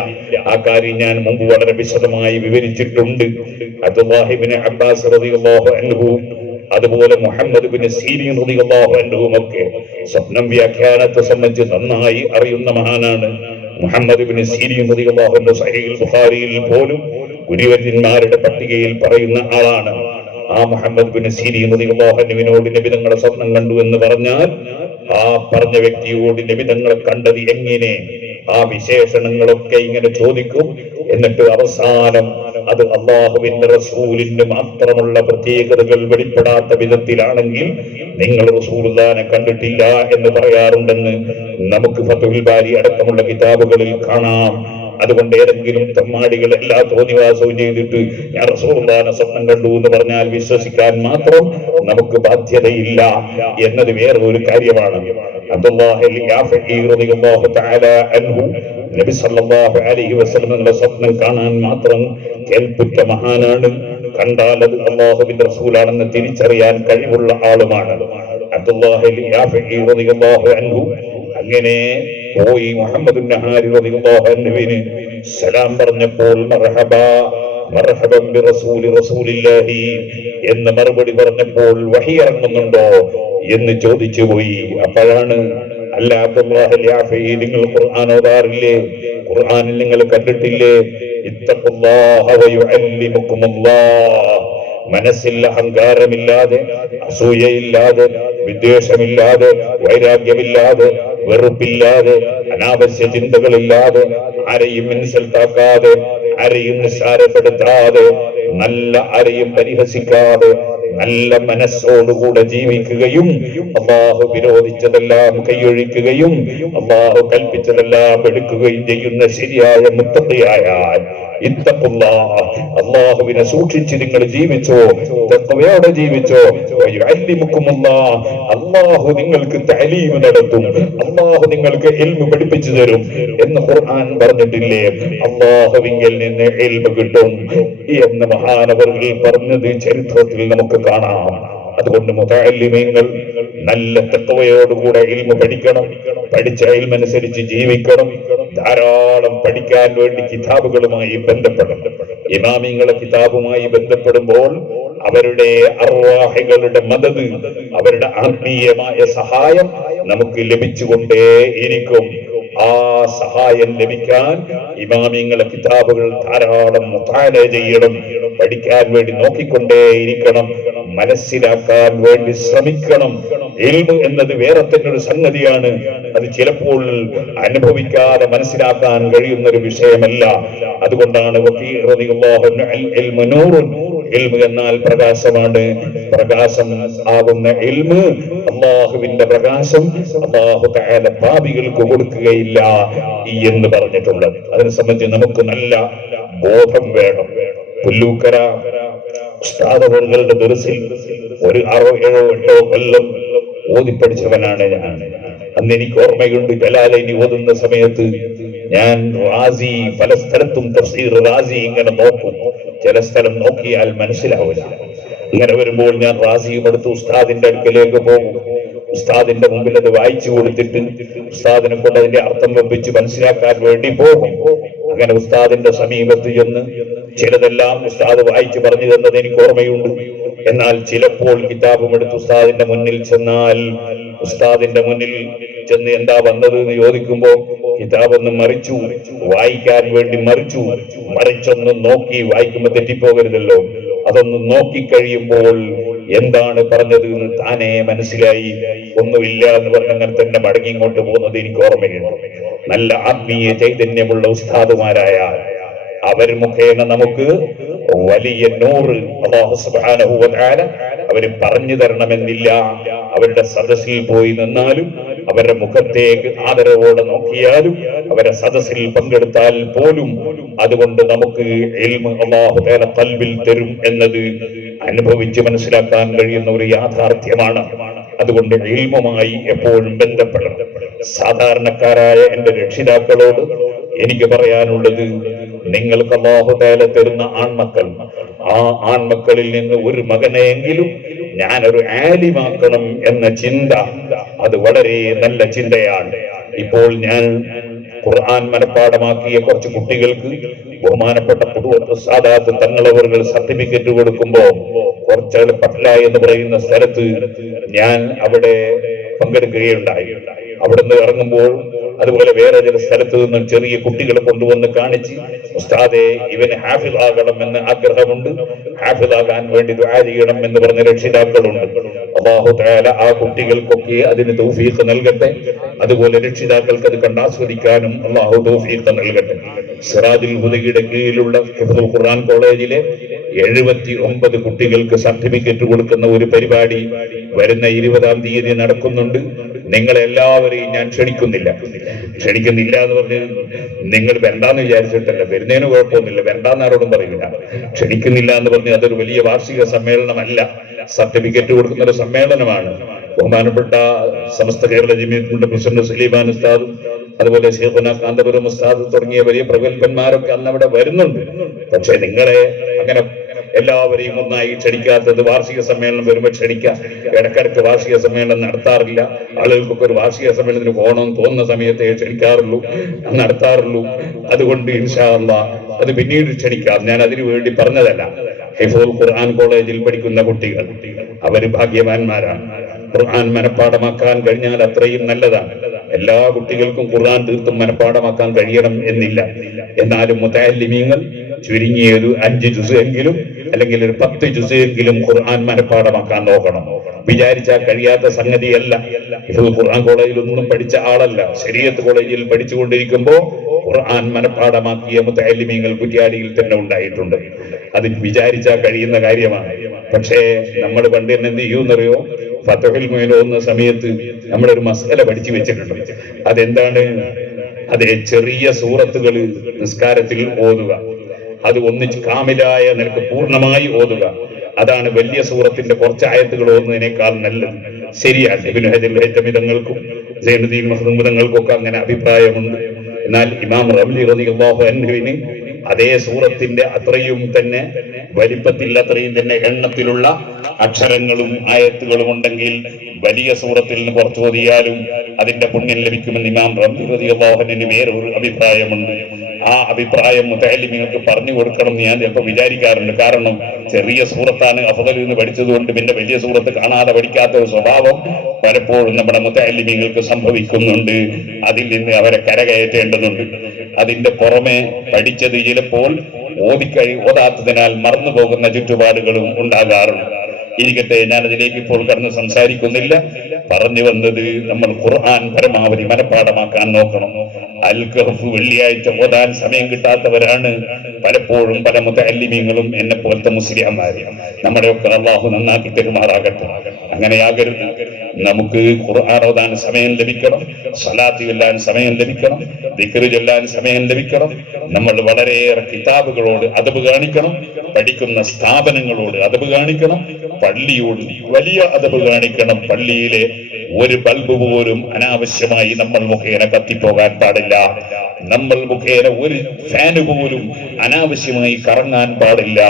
ആ കാര്യം ഞാൻ മുമ്പ് വളരെ വിശദമായി വിവരിച്ചിട്ടുണ്ട്. അബ്ദുല്ലാഹി ഇബ്നു അബ്ബാസ് റളിയല്ലാഹു അൻഹു അതുപോലെ മുഹമ്മദ് ഇബ്നു സീരീൻ റളിയല്ലാഹു അൻഹുവും ഒക്കെ സ്വപ്നം വ്യാഖ്യാനത്തെ സംബന്ധിച്ച് നന്നായി അറിയുന്ന മഹാനാണ്. മുഹമ്മദ് ഇബ്നു സീരീൻ റളിയല്ലാഹു അൻഹു സഹീഹുൽ ബുഖാരിയിൽ പോലും ഗുരുവര്യന്മാരുടെ പട്ടികയിൽ പറയുന്ന ആളാണ്. ആ മുഹമ്മദ് ഇബ്നു സീരീൻ റളിയല്ലാഹു അൻഹുവിനോട് നബി തങ്ങളെ സ്വപ്നം കണ്ടു എന്ന് പറഞ്ഞാൽ ആ പറഞ്ഞ വ്യക്തിയോട് നബി തങ്ങളെ കണ്ടത് എങ്ങനെ, ആ വിശേഷണങ്ങളൊക്കെ ഇങ്ങനെ ചോദിക്കും. എന്നിട്ട് അവസാനം അത് അള്ളാഹുവിന്റെ റസൂലിന്റെ മാത്രമുള്ള പ്രത്യേകതകൾ വെളിപ്പെടാത്ത വിധത്തിലാണെങ്കിൽ നിങ്ങൾ റസൂലുള്ളാഹിനെ കണ്ടിട്ടില്ല എന്ന് പറയാറുണ്ടെന്ന് നമുക്ക് ഫത്ഹുൽ ബാരി അടക്കമുള്ള കിതാബുകളിൽ കാണാം. അതുകൊണ്ട് ഏതെങ്കിലും തമ്മാടികൾ എല്ലാ തോന്നിവാസവും ചെയ്തിട്ട് ഞാൻ റസൂലുള്ളാഹിനെ സ്വപ്നം കണ്ടു എന്ന് പറഞ്ഞാൽ വിശ്വസിക്കാൻ മാത്രം നമുക്ക് ബാധ്യതയില്ല എന്നത് വേറെ ഒരു കാര്യമാണ്. അബ്ദുല്ലാഹി യാഫഈ റളിയല്ലാഹു തആല അൻഹു നബി സല്ലല്ലാഹു അലൈഹി വസല്ലമയുടെ സ്വപ്നം കാണാൻ മാത്രം കേൾപ്പുറ്റ മഹാനാണ്. കണ്ടാൽ അത് അല്ലാഹുവിന്റെ റസൂലാണെന്ന് തിരിച്ചറിയാൻ കഴിവുള്ള ആളുമാണ് അബ്ദുല്ലാഹി യാഫഈ റളിയല്ലാഹു അൻഹു. അങ്ങനെ പോയി മുഹമ്മദ് നഹാരി റളിയല്ലാഹു അൻഹുവിന് സലാം പറഞ്ഞപ്പോൾ മർഹബാ മർഹബൻ ബിറസൂലി റസൂലില്ലാഹി എന്ന് മറുപടി പറഞ്ഞപ്പോൾ വഹി ഇറങ്ങുന്നുണ്ടോ എന്ന് ചോദിച്ചു പോയി. അപ്പോഴാണ് അല്ല അബ്ദുല്ലാഹി യാഫഈ, നിങ്ങൾ ഖുർആൻ ഓതാറില്ലേ? ഖുർആനിൽ നിങ്ങൾ കണ്ടിട്ടില്ലേ ഇത്തഖുല്ലാഹ വയുഅല്ലിമുകുമുല്ലാഹ്? മനസ്സിൽ അഹങ്കാരമില്ലാതെ അസൂയയില്ലാതെ വിദ്വേഷമില്ലാതെ വൈരാഗ്യമില്ലാതെ വെറുപ്പില്ലാതെ അനാവശ്യ ചിന്തകളില്ലാതെ ആരെയും മനസ്സിലാക്കാതെ ആരെയും നിസ്സാരപ്പെടുത്താതെ നല്ല ആരെയും പരിഹസിക്കാതെ നല്ല മനസ്സോടുകൂടെ ജീവിക്കുകയും അല്ലാഹു വിരോധിച്ചതെല്ലാം കൈയൊഴിക്കുകയും അല്ലാഹു കൽപ്പിച്ചതെല്ലാം എടുക്കുകയും ചെയ്യുന്ന ശരിയായ മുത്തഖിയായാൽ ഇത്തഖുല്ലാഹ്, അല്ലാഹുവിനെ സൂക്ഷിച്ച് നിങ്ങൾ ജീവിച്ചോ, തഖ്വയോടെ ജീവിച്ചോ, വയുഅല്ലിമുകുമുല്ലാഹ്, അല്ലാഹു നിങ്ങൾക്ക് തഅലീം നടത്തും, അല്ലാഹു നിങ്ങൾക്ക് ഇൽമു പഠിപ്പിച്ചു തരും എന്ന് ഖുർആൻ പറഞ്ഞിട്ടില്ലേ? അല്ലാഹുവിങ്കിൽ നിന്ന് ഇൽമു കിട്ടും എന്ന് മഹാനവറുകൾ പറഞ്ഞത് ചരിത്രത്തിൽ നമുക്ക് കാണാം. അതുകൊണ്ട് മുതഅല്ലിമീങ്ങൾ നല്ല തഖ്വയോടുകൂടെ ഇൽമു പഠിക്കണം, പഠിച്ച ഇൽമനുസരിച്ച് ജീവിക്കണം, ധാരാളം പഠിക്കാൻ വേണ്ടി കിതാബുകളുമായി ബന്ധപ്പെടണം. ഇമാമിങ്ങളെ കിതാബുമായി ബന്ധപ്പെടുമ്പോൾ അവരുടെ അർവാഹികളുടെ മദദ്, അവരുടെ ആത്മീയമായ സഹായം നമുക്ക് ലഭിച്ചുകൊണ്ടേയിരിക്കും. ആ സഹായം ലഭിക്കാൻ ഇമാമിങ്ങളെ കിതാബുകൾ ധാരാളം മുതാല ചെയ്യണം, പഠിക്കാൻ വേണ്ടി നോക്കിക്കൊണ്ടേയിരിക്കണം, മനസ്സിലാക്കാൻ വേണ്ടി ശ്രമിക്കണം. ഇൽമു എന്നത് വേറെ തന്നെ ഒരു സംഗതിയാണ്. അത് ചിലപ്പോൾ അനുഭവിക്കാതെ മനസ്സിലാക്കാൻ കഴിയുന്ന ഒരു വിഷയമല്ല. അതുകൊണ്ടാണ് ഇൽമു എന്നാൽ പ്രകാശമാണ്. പ്രകാശം ആകുന്ന ഇൽമു, അല്ലാഹുവിന്റെ പ്രകാശം അല്ലാഹു തആല പാപികൾക്ക് കൊടുക്കുകയില്ല എന്ന് പറഞ്ഞിട്ടുള്ളത്. അതിനെ സംബന്ധിച്ച് നമുക്ക് നല്ല ബോധം വേണം. പുല്ലൂക്കര ഉസ്താദുകളുടെ ദർസിൽ ഒരു 6, 7, 8 കൊല്ലം ഓതിപ്പടിച്ചവനാണ് ഞാൻ. അന്ന് എനിക്ക് ഓർമ്മയുണ്ട്, ജലാലൈനി ഓതുന്ന സമയത്ത് ഞാൻ റാസി പല സ്ഥലത്തും തഫ്സീർ റാസി ഇങ്ങനെ നോക്കും. ചില സ്ഥലം നോക്കിയാൽ മനസ്സിലാവില്ല. ഇങ്ങനെ വരുമ്പോൾ ഞാൻ റാസിയും എടുത്ത് ഉസ്താദിന്റെ അടുക്കലേക്ക് പോകും. ഉസ്താദിന്റെ മുമ്പിൽ അത് വായിച്ചു കൊടുത്തിട്ട് ഉസ്താദിനെ കൊണ്ട് അതിന്റെ അർത്ഥം വെപ്പിച്ച് മനസ്സിലാക്കാൻ വേണ്ടി പോകും. അങ്ങനെ ഉസ്താദിന്റെ സമീപത്ത് ചെന്ന് ചിലതെല്ലാം ഉസ്താദ് വായിച്ചു പറഞ്ഞു തന്നത് എനിക്ക് ഓർമ്മയുണ്ട്. എന്നാൽ ചിലപ്പോൾ കിതാബും എടുത്ത് ഉസ്താദിന്റെ മുന്നിൽ ചെന്നാൽ ഉസ്താദിന്റെ മുന്നിൽ ചെന്ന് എന്താ വന്നത് എന്ന് ചോദിക്കുമ്പോ കിതാബൊന്ന് മറിച്ചു വായിക്കാൻ വേണ്ടി മറിച്ചൊന്ന് നോക്കി വായിക്കുമ്പോ തെറ്റിപ്പോകരുതല്ലോ. അതൊന്ന് നോക്കിക്കഴിയുമ്പോൾ എന്താണ് പറഞ്ഞത് എന്ന് താനെ മനസ്സിലായി. ഒന്നുമില്ല എന്ന് പറഞ്ഞ് അങ്ങനെ തന്നെ മടങ്ങി ഇങ്ങോട്ട് പോകുന്നത് എനിക്ക് ഓർമ്മയുണ്ട്. നല്ല ആത്മീയ ചൈതന്യമുള്ള ഉസ്താദുമാരായ അവർ മുഖേന നമുക്ക് വലിയ നൂറ് അല്ലാഹു സുബ്ഹാനഹു വ തആല അവര് പറഞ്ഞു തരണമെന്നില്ല. അവരുടെ സദസ്സിൽ പോയി നിന്നാലും അവരുടെ മുഖത്തേക്ക് ആദരവോടെ നോക്കിയാലും അവരുടെ സദസ്സിൽ പങ്കെടുത്താൽ പോലും അതുകൊണ്ട് നമുക്ക് ഇൽമു അല്ലാഹു തആല ഖൽബിൽ തരും എന്നത് അനുഭവിച്ച് മനസ്സിലാക്കാൻ കഴിയുന്ന ഒരു യാഥാർത്ഥ്യമാണ്. അതുകൊണ്ട് ഇൽമുമായി എപ്പോഴും ബന്ധപ്പെടണം. സാധാരണക്കാരായ എന്റെ രക്ഷിതാക്കളോട് എനിക്ക് പറയാനുള്ളത്, നിങ്ങൾക്ക് അല്ലാഹു തആല തരുന്ന ആൺമക്കൾ, ആ ആൺമക്കളിൽ നിന്ന് ഒരു മകനെയെങ്കിലും ഞാനൊരു ആലിമാക്കണം എന്ന ചിന്ത, അത് വളരെ നല്ല ചിന്തയാണ്. ഇപ്പോൾ ഞാൻ ഖുർആൻ മനഃപ്പാഠമാക്കിയ കുറച്ച് കുട്ടികൾക്ക് ബഹുമാനപ്പെട്ട സാദാത്ത് തങ്ങളവர்கள் സർട്ടിഫിക്കറ്റ് കൊടുക്കുമ്പോ കുറച്ച് പട്ല എന്ന് പറയുന്ന സ്ഥലത്ത് ഞാൻ അവിടെ പങ്കെടുക്കുകയുണ്ടായി. അവിടുന്ന് ഇറങ്ങുമ്പോൾ അതുപോലെ വേറെ ചില സ്ഥലത്ത് നിന്ന് ചെറിയ കുട്ടികളെ കൊണ്ടുവന്ന് കാണിച്ച്, ഉസ്താദെ ഇവന് ഹാഫിദ് ആകണം എന്ന് ആഗ്രഹമുണ്ട്, ഹാഫിദ് ആകാൻ വേണ്ടി ദുആ ചെയ്യണം എന്ന് പറഞ്ഞ രക്ഷിതാക്കളുണ്ട്. അല്ലാഹു തആല ആ കുട്ടികൾക്കൊക്കെ അതിന് തൗഫീഖ് നൽകട്ടെ. അതുപോലെ രക്ഷിതാക്കൾക്ക് അത് കണ്ടാസ്വദിക്കാനും അല്ലാഹു തൗഫീഖ് നൽകട്ടെ. സിറാജുൽ ഹുദയുടെ കീഴിലുള്ള ഹിഫ്ദുൽ ഖുർആൻ കോളേജിലെ 79 കുട്ടികൾക്ക് സർട്ടിഫിക്കറ്റ് കൊടുക്കുന്ന ഒരു പരിപാടി വരുന്ന 20-ാം തീയതി നടക്കുന്നുണ്ട്. നിങ്ങളെല്ലാവരെയും ഞാൻ ക്ഷണിക്കുന്നില്ല എന്ന് പറഞ്ഞ് നിങ്ങൾ വേണ്ടാന്ന് വിചാരിച്ചിട്ടല്ല, വരുന്നതിന് കുഴപ്പമൊന്നുമില്ല, വേണ്ടാന്ന് ആരോടും പറയില്ല. ക്ഷണിക്കുന്നില്ല എന്ന് പറഞ്ഞ് അതൊരു വലിയ വാർഷിക സമ്മേളനമല്ല, സർട്ടിഫിക്കറ്റ് കൊടുക്കുന്ന ഒരു സമ്മേളനമാണ്. ബഹുമാനപ്പെട്ട സമസ്ത കേരള ജമീയത്തിന്റെ പ്രസിഡന്റ് സുലൈമാൻ ഉസ്താദും അതുപോലെ ശൈഖുന കാന്തപുരം ഉസ്താദ് തുടങ്ങിയ വലിയ പ്രഗത്ഭന്മാരൊക്കെ അന്ന് അവിടെ വരുന്നുണ്ട്. പക്ഷെ നിങ്ങളെ അങ്ങനെ എല്ലാവരെയും ഒന്നായി ക്ഷണിക്കാത്തത്, വാർഷിക സമ്മേളനം വരുമ്പോൾ ക്ഷണിക്കാം. ഇടക്കിടക്ക് വാർഷിക സമ്മേളനം നടത്താറില്ല. ആളുകൾക്കൊക്കെ ഒരു വാർഷിക സമ്മേളനത്തിന് പോകണമെന്ന് തോന്നുന്ന സമയത്തേ ക്ഷണിക്കാറുള്ളൂ, നടത്താറുള്ളൂ. അതുകൊണ്ട് ഇൻഷാ അല്ലാഹ് അത് പിന്നീട് ക്ഷണിക്കാം. ഞാൻ അതിനു വേണ്ടി പറഞ്ഞതല്ല. ഹിഫ്ദുൽ ഖുർആൻ കോളേജിൽ പഠിക്കുന്ന കുട്ടികൾ അവര് ഭാഗ്യവാന്മാരാണ്. ഖുർആൻ മനഃപ്പാഠമാക്കാൻ കഴിഞ്ഞാൽ അത്രയും നല്ലതാണ്. എല്ലാ കുട്ടികൾക്കും ഖുർആൻ തീർത്തും മനഃപ്പാഠമാക്കാൻ കഴിയണം എന്നില്ല. എന്നാലും മുതഅല്ലിമീങ്ങൾ ചുരുങ്ങിയത് 5 ജുസ് എങ്കിലും അല്ലെങ്കിൽ ഒരു 10 ജുസ് എങ്കിലും ഖുർആൻ മനഃപ്പാഠമാക്കാൻ നോക്കണം. വിചാരിച്ചാൽ കഴിയാത്ത സംഗതിയല്ല. ഹിഫ്ദുൽ ഖുർആൻ കോളേജിൽ ഒന്നും പഠിച്ച ആളല്ല, ശരീഅത്ത് കോളേജിൽ പഠിച്ചുകൊണ്ടിരിക്കുമ്പോ ഖുർആൻ മനഃപ്പാഠമാക്കിയ മുതഅല്ലിമീങ്ങൾ കുറ്റ്യാടിയിൽ തന്നെ ഉണ്ടായിട്ടുണ്ട്. അത് വിചാരിച്ചാൽ കഴിയുന്ന കാര്യമാണ്. പക്ഷേ നമ്മൾ പണ്ട് തന്നെ എന്ത് ചെയ്യുമെന്നറിയോ? ഫത്ഹുൽ മുഈൻ ഓതുന്ന സമയത്ത് നമ്മളൊരു മസ്അല പഠിച്ചു വെച്ചിട്ടുണ്ട്. അതെന്താണ്? അതേ ചെറിയ സൂറത്തുകൾ നിസ്കാരത്തിൽ ഓതുക, അത് ഒന്നിച്ച് കാമിലായ നിനക്ക് പൂർണ്ണമായി ഓതുക. അതാണ് വലിയ സൂറത്തിന്റെ കുറച്ച് ആയത്തുകൾ ഓതുന്നതിനേക്കാൾ നല്ലത്. ശരിയാണ്, ഇബ്നു ഹജർ ഹൈതമി തങ്ങൾക്കും സൈനുദ്ദീൻ മഖ്ദൂം തങ്ങൾക്കൊക്കെ അങ്ങനെ അഭിപ്രായമുണ്ട്. എന്നാൽ ഇമാം റംലി റളിയല്ലാഹു അൻഹുവിന് അതേ സൂറത്തിന്റെ അത്രയും തന്നെ വലിപ്പത്തിൽ, അത്രയും തന്നെ എണ്ണത്തിലുള്ള അക്ഷരങ്ങളും ആയത്തുകളും ഉണ്ടെങ്കിൽ വലിയ സൂറത്തിൽ നിന്ന് കുറച്ച് ഓതിയാലും അതിന്റെ പുണ്യം ലഭിക്കുമെന്ന് ഇമാം റംലി റളിയല്ലാഹു അൻഹുവിന് വേറൊരു അഭിപ്രായമുണ്ട്. ആ അഭിപ്രായം മുതഅല്ലിമീങ്ങൾക്ക് പറഞ്ഞു കൊടുക്കണം എന്ന് ഞാൻ ചിലപ്പോൾ വിചാരിക്കാറുണ്ട്. കാരണം ചെറിയ സൂറത്താണ് അഫ്ദൽ എന്ന് പഠിച്ചതുകൊണ്ട് പിന്നെ വലിയ സൂറത്ത് കാണാതെ പഠിക്കാത്ത ഒരു സ്വഭാവം പലപ്പോഴും നമ്മുടെ മുതഅല്ലിമീങ്ങൾക്ക് സംഭവിക്കുന്നുണ്ട്. അതിൽ നിന്ന് അവരെ കരകയറ്റേണ്ടതുണ്ട്. അതിന്റെ പുറമെ പഠിച്ചത് ചിലപ്പോൾ ഓതാത്തതിനാൽ മറന്നു പോകുന്ന ചുറ്റുപാടുകളും ഉണ്ടാകാറുണ്ട്. ഇരിക്കട്ടെ, ഞാൻ അതിലേക്ക് ഇപ്പോൾ കടന്ന് സംസാരിക്കുന്നില്ല. പറഞ്ഞു വന്നത്, നമ്മൾ ഖുർആൻ പരമാവധി മനഃപ്പാഠമാക്കാൻ നോക്കണം. അൽ കഹ്ഫ് വെള്ളിയാഴ്ച ഓതാൻ സമയം കിട്ടാത്തവരാണ് പലപ്പോഴും പല മുതഅല്ലിമീങ്ങളും എന്നെ പോലത്തെ മുസ്ലിംമാര്. നമ്മുടെയൊക്കെ അല്ലാഹു നന്നാക്കി പെരുമാറാകട്ടെ. അങ്ങനെയാകരുത്. നമുക്ക് ഖുർആൻ ഓതാൻ സമയം ലഭിക്കണം, സ്വലാത്ത് ചൊല്ലാൻ സമയം ലഭിക്കണം, ദിക്റ് ചൊല്ലാൻ സമയം ലഭിക്കണം. നമ്മൾ വളരെയേറെ കിതാബുകളോട് അദബ് കാണിക്കണം, പഠിക്കുന്ന സ്ഥാപനങ്ങളോട് അദബ് കാണിക്കണം, പള്ളിയോട് വലിയ അദബ് കാണിക്കണം. പള്ളിയിലെ ഒരു ബൾബ് പോലും അനാവശ്യമായി നമ്മൾ മുഖേന കത്തിപ്പോകാൻ പാടില്ല. നമ്മൾ മുഖേന ഒരു ഫാന് പോലും അനാവശ്യമായി കറങ്ങാൻ പാടില്ല.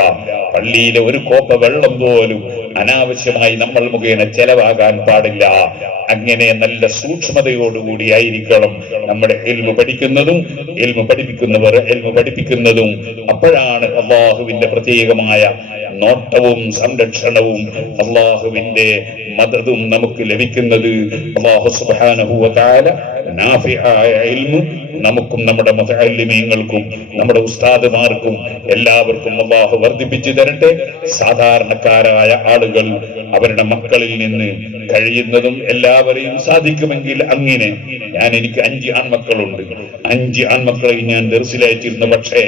പള്ളിയിലെ ഒരു കോപ്പ വെള്ളം പോലും അനാവശ്യമായി നമ്മൾ മുഖേന ചെലവാകാൻ പാടില്ല. അങ്ങനെ നല്ല സൂക്ഷ്മതയോടുകൂടി ആയിരിക്കണം നമ്മുടെ ഇൽമു പഠിക്കുന്നതും ഇൽമു പഠിപ്പിക്കുന്നവർ ഇൽമു പഠിപ്പിക്കുന്നതും. അപ്പോഴാണ് അള്ളാഹുവിന്റെ പ്രത്യേകമായ നോട്ടവും സംരക്ഷണവും അള്ളാഹുവിന്റെ മദദും നമുക്ക് ലഭിക്കുന്നത്. അല്ലാഹു സുബ്ഹാനഹു വ തആല നാഫിആയ ഇൽമു നമുക്കും നമ്മുടെ മുതഅല്ലിമീങ്ങൾക്കും നമ്മുടെ ഉസ്താദുമാർക്കും എല്ലാവർക്കും അല്ലാഹു വർദ്ധിപ്പിച്ചു തരട്ടെ. സാധാരണക്കാരായ ആളുകൾ അവരുടെ മക്കളിൽ നിന്ന് കഴിയുന്നതും എല്ലാവരെയും സാധിക്കുമെങ്കിൽ അങ്ങനെ. എനിക്ക് 5 ആൺമക്കളുണ്ട്. 5 ആൺമക്കളെ ഞാൻ ദർസിലയച്ചിരുന്നു. പക്ഷേ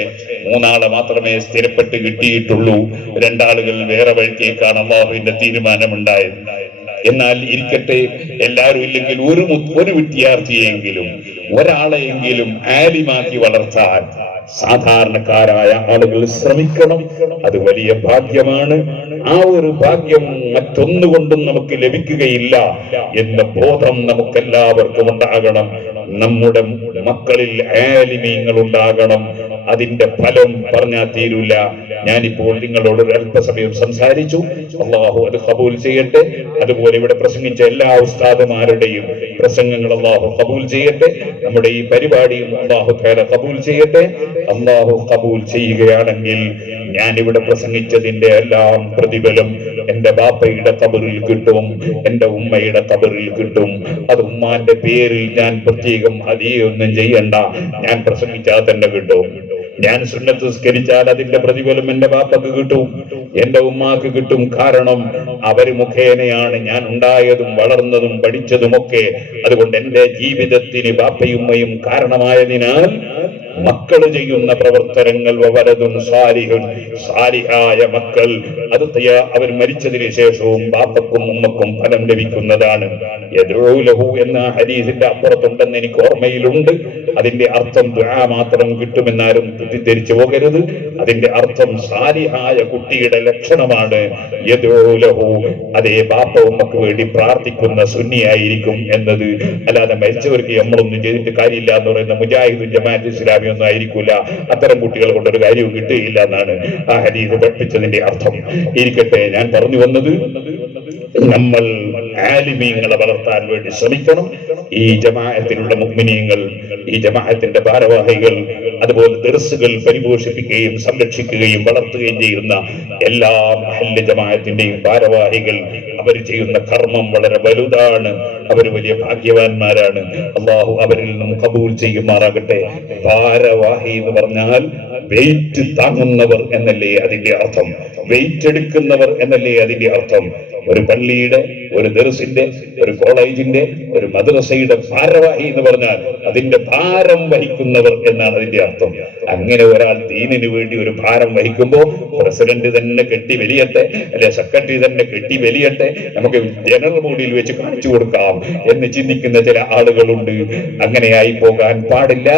3 ആളെ മാത്രമേ സ്ഥിരപ്പെട്ട് കിട്ടിയിട്ടുള്ളൂ. 2 ആളുകൾ വേറെ വഴിക്കേക്കാണ് അല്ലാഹുവിന്റെ തീരുമാനമുണ്ടായത്. എന്നാൽ ഇരിക്കട്ടെ, എല്ലാവരും ഇല്ലെങ്കിൽ ഒരു വിദ്യാർത്ഥിയെങ്കിലും ഒരാളെയെങ്കിലും ആലിമാക്കി വളർത്താൻ സാധാരണക്കാരായ ആളുകൾ ശ്രമിക്കണം. അത് വലിയ ഭാഗ്യമാണ്. ആ ഒരു ഭാഗ്യം മറ്റൊന്നുകൊണ്ടും നമുക്ക് ലഭിക്കുകയില്ല എന്ന ബോധം നമുക്കെല്ലാവർക്കും ഉണ്ടാകണം. നമ്മുടെ മക്കളിൽ ആലിമീങ്ങൾ ഉണ്ടാകണം. അതിന്റെ ഫലം പറഞ്ഞാൽ തീരില്ല. ഞാനിപ്പോൾ നിങ്ങളോട് ഒരു അല്പസമയം സംസാരിച്ചു. അള്ളാഹു അത് കബൂൽ ചെയ്യട്ടെ. അതുപോലെ ഇവിടെ പ്രസംഗിച്ച എല്ലാ ഉസ്താദുമാരുടെയും പ്രസംഗങ്ങൾ അള്ളാഹു കബൂൽ ചെയ്യട്ടെ. നമ്മുടെ ഈ പരിപാടിയും അള്ളാഹു തആല കബൂൽ ചെയ്യട്ടെ. അള്ളാഹു കബൂൽ ചെയ്യുകയാണെങ്കിൽ ഞാൻ ഇവിടെ പ്രസംഗിച്ചതിന്റെ എല്ലാം പ്രതിഫലം എന്റെ ബാപ്പയുടെ ഖബറിൽ കിട്ടും, എന്റെ ഉമ്മയുടെ ഖബറിൽ കിട്ടും. അത് ഉമ്മാന്റെ പേരിൽ ഞാൻ പ്രത്യേകം അതിയൊന്നും ചെയ്യണ്ട, ഞാൻ പ്രസംഗിച്ചാൽ തന്നെ കിട്ടും. ഞാൻ സുന്നത്ത് നിസ്കരിച്ചാൽ അതിന്റെ പ്രതിഫലം എന്റെ ബാപ്പക്ക് കിട്ടും, എന്റെ ഉമ്മാക്ക് കിട്ടും. കാരണം അവര് മുഖേനയാണ് ഞാൻ ഉണ്ടായതും വളർന്നതും പഠിച്ചതുമൊക്കെ. അതുകൊണ്ട് എന്റെ ജീവിതത്തിന് ബാപ്പയും ഉമ്മയും കാരണമായതിനാൽ മക്കൾ ചെയ്യുന്ന പ്രവർത്തനങ്ങൾ വലതും സാലിഹായ മക്കൾ അത് അവർ മരിച്ചതിന് ശേഷവും ബാപ്പക്കും ഉമ്മക്കും ഫലം ലഭിക്കുന്നതാണ്. യദ്ഉലഹു എന്ന ഹദീസിന്റെ അപ്പുറത്തുണ്ടെന്ന് എനിക്ക് ഓർമ്മയിലുണ്ട്. അതിന്റെ അർത്ഥം ദുആ മാത്രം കിട്ടുമെന്നാരും തെറ്റിദ്ധരിച്ചു പോകരുത്. അതിന്റെ അർത്ഥം സാലിഹായ കുട്ടിയുടെ ലക്ഷണമാണ് യദ്ഉലഹു. അതേ ബാപ്പ ഉമ്മക്ക് വേണ്ടി പ്രാർത്ഥിക്കുന്ന സുന്നിയായിരിക്കും എന്നത്. അല്ലാതെ മരിച്ചവർക്ക് നമ്മളൊന്നും ചെയ്തിട്ട് കാര്യമില്ല എന്ന് പറയുന്ന മുജാഹിദും ജമാഅത്ത് ഇസ്ലാമി ഒന്നും ആയിരിക്കില്ല. അത്തരം കുട്ടികളെ കൊണ്ടൊരു കാര്യവും കിട്ടുകയില്ല എന്നാണ് ആ ഹദീസ് പഠിപ്പിച്ചതിന്റെ അർത്ഥം. ഇരിക്കട്ടെ, ഞാൻ പറഞ്ഞു വന്നത് നമ്മൾ ആലിമീങ്ങളെ വളർത്താൻ വേണ്ടി ശ്രമിക്കണം. ഈ ജമാഅത്തിലുള്ള മുഅ്മിനീങ്ങൾ, ഈ ജമാഅത്തിന്റെ ഭാരവാഹികൾ, അതുപോലെ ദർസുകൾ പരിപോഷിപ്പിക്കുകയും സംരക്ഷിക്കുകയും വളർത്തുകയും ചെയ്യുന്ന എല്ലാ മഹല്ല് ജമാഅത്തിന്റെയും ഭാരവാഹികൾ അവർ ചെയ്യുന്ന കർമ്മം വളരെ വലുതാണ്. അവർ വലിയ ഭാഗ്യവാന്മാരാണ്. അള്ളാഹു അവരിൽ നിന്നും കബൂൽ ചെയ്യുമാറാകട്ടെ. ഭാരവാഹി എന്ന് പറഞ്ഞാൽ വെയിറ്റ് താങ്ങുന്നവർ എന്നല്ലേ അതിന്റെ അർത്ഥം? വെയിറ്റ് എടുക്കുന്നവർ എന്നല്ലേ അതിന്റെ അർത്ഥം? ഒരു പള്ളിയുടെ, ഒരു ദർസിന്റെ, ഒരു കോളേജിന്റെ, ഒരു മദ്രസയുടെ ഭാരവാഹി എന്ന് പറഞ്ഞാൽ അതിന്റെ ഭാരം വഹിക്കുന്നവർ എന്നാണ് അതിന്റെ അർത്ഥം. അങ്ങനെ ഒരാൾ ദീനിനു വേണ്ടി ഒരു ഭാരം വഹിക്കുമ്പോൾ പ്രസിഡന്റ് തന്നെ കെട്ടി വലിയട്ടെ, അല്ലെ സെക്രട്ടറി തന്നെ കെട്ടി വലിയട്ടെ, നമുക്ക് ജനറൽ ബോഡിയിൽ വെച്ച് കാണിച്ചു കൊടുക്കാം എന്ന് ചിന്തിക്കുന്ന ചില ആളുകളുണ്ട്. അങ്ങനെയായി പോകാൻ പാടില്ല.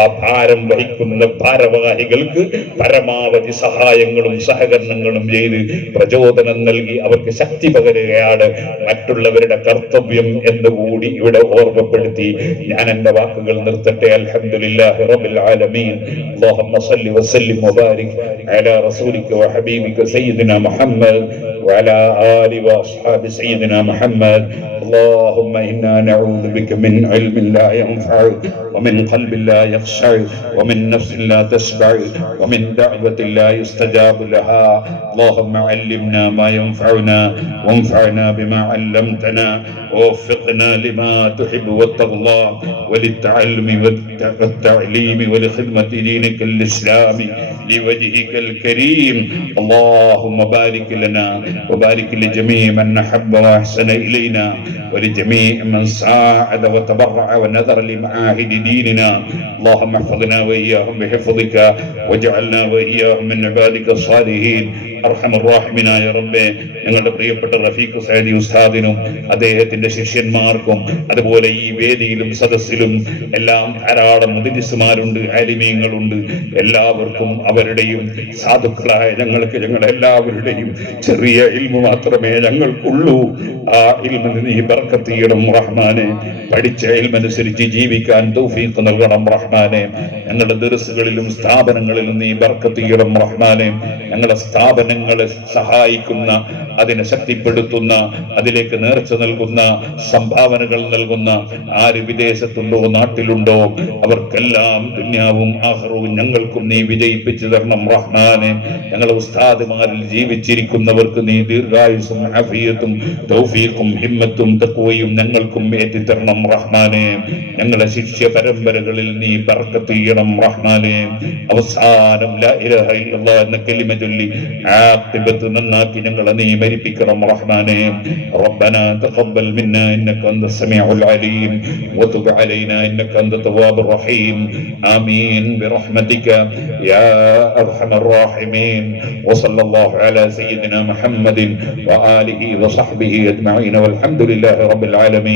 ആ ഭാരം വഹിക്കുന്ന ഭാരവാഹികൾക്ക് പരമാവധി സഹായങ്ങളും സഹകരണങ്ങളും ചെയ്ത് പ്രചോദനം നൽകി അവർക്ക് ശക്തി പകരുകയാണ് മറ്റുള്ളവരുടെ കർത്തവ്യം എന്നുകൂടി ഇവിടെ ഓർമ്മപ്പെടുത്തി ഞാൻ എന്റെ വാക്കുകൾ നിർത്തട്ടെ. അൽഹംദുലില്ലാഹി റബ്ബിൽ ആലമീൻ. അല്ലാഹുമ്മ സ്വല്ലി വസല്ലിം വബാരിക് അലാ റസൂലിക വഹബീബിക സയ്യിദിനാ മുഹമ്മദ് വഅലാ ആലി വഅസ്ഹാബി സയ്യിദിനാ മുഹമ്മദ്. اللهم إنا نعوذ بك من علم لا ينفع ومن قلب لا يخشع ومن نفس لا تشبع ومن دعوة لا يستجاب لها. اللهم علمنا ما ينفعنا وانفعنا بما علمتنا ووفقنا لما تحب وترضى وللتعلم والتعليم ولخدمة دينك الإسلام لوجهك الكريم. اللهم بارك لنا وبارك لجميع من أحب وأحسن إلينا ولجميع من ساعد وتبرع ونذر لمعاهد ديننا. اللهم احفظنا وإياهم بحفظك واجعلنا وإياهم من عبادك الصالحين. അർഹമർറാഹിമീനായ റബ്ബേ, ഞങ്ങളുടെ പ്രിയപ്പെട്ട റഫീഖ് സഅദി ഉസ്താദിനും അദ്ദേഹത്തിന്റെ ശിഷ്യന്മാർക്കും അതുപോലെ ഈ വേദിയിലും സദസ്സിലും എല്ലാം ധാരാളം മുദരിസുമാരുണ്ട്, ആലിമീങ്ങളുണ്ട്. എല്ലാവർക്കും അവരുടെയും സാധുക്കളായ ഞങ്ങൾക്ക് ഞങ്ങളെല്ലാവരുടെയും ചെറിയ ഇൽമു മാത്രമേ ഞങ്ങൾക്കുള്ളൂ. ആ ഇൽമിന് നീ ബർക്കത്ത് ചെയ്യണം റഹ്മാനെ. പഠിച്ച ഇൽമനുസരിച്ച് ജീവിക്കാൻ തൗഫീഖ് നൽകണം റഹ്മാനെ. ഞങ്ങളുടെ ദർസുകളിലും സ്ഥാപനങ്ങളിലും നീ ബർക്കത്ത് ചെയ്യണം റഹ്മാനെ. ഞങ്ങളുടെ സ്ഥാപനങ്ങളെ സഹായിക്കുന്ന, അതിനെ ശക്തിപ്പെടുത്തുന്ന, അതിലേക്ക് നേർച്ച നൽകുന്ന, സംഭാവനകൾ നൽകുന്ന ആര് വിദേശത്തുണ്ടോ നാട്ടിലുണ്ടോ അവർക്കെല്ലാം ദുനിയാവും ആഖിറവും ഞങ്ങൾക്കും നീ വിജയിപ്പിച്ചു തരണം റഹ്മാനെ. ഞങ്ങളുടെ ഉസ്താദുമാരിൽ ജീവിച്ചിരിക്കുന്നവർക്ക് നീ ദീർഘായുസ്സും ആഫിയത്തും തൗഫീഖും ഹിമ്മത്തും തഖ്വയും ഞങ്ങൾക്കും ഏറ്റിത്തരണം റഹ്മാനെ. ഞങ്ങളുടെ ശിഷ്യ പരമ്പരകളിൽ നീ ബർക്കത്ത് ചെയ്യണം റഹ്മാനെ. അവസാനം ലാ ഇലാഹ ഇല്ലല്ലാഹ് എന്ന കലിമ ചൊല്ലി ആഖിബത്ത് നന്നാക്കി ഞങ്ങളെ നീ മരിപ്പിക്കണം റഹ്മാനേ. റബ്ബനാ തഖബ്ബൽ മിന്നാ ഇന്നക അൻതസ് സമീഉൽ അലീം വതുബ് അലൈനാ ഇന്നക അൻതത് തവ്വാബുർ റഹീം. ആമീൻ ബിറഹ്മതിക യാ അർഹമർ റഹീമീൻ. വസല്ലല്ലാഹു അലാ സയ്യിദിനാ മുഹമ്മദിൻ വആലിഹി വസഹ്ബിഹി അജ്മഈൻ വൽഹംദുലില്ലാഹി റബ്ബിൽ ആലമീൻ.